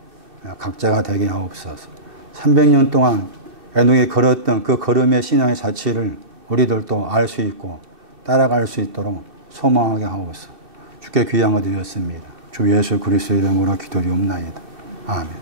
각자가 되게 하옵소서. 300년 동안 애동에 걸었던 그 걸음의 신앙의 자취를 우리들도 알 수 있고 따라갈 수 있도록 소망하게 하옵소서. 주께 귀한 거 드렸습니다. 주 예수 그리스도의 이름으로 기도리옵나이다. 아멘.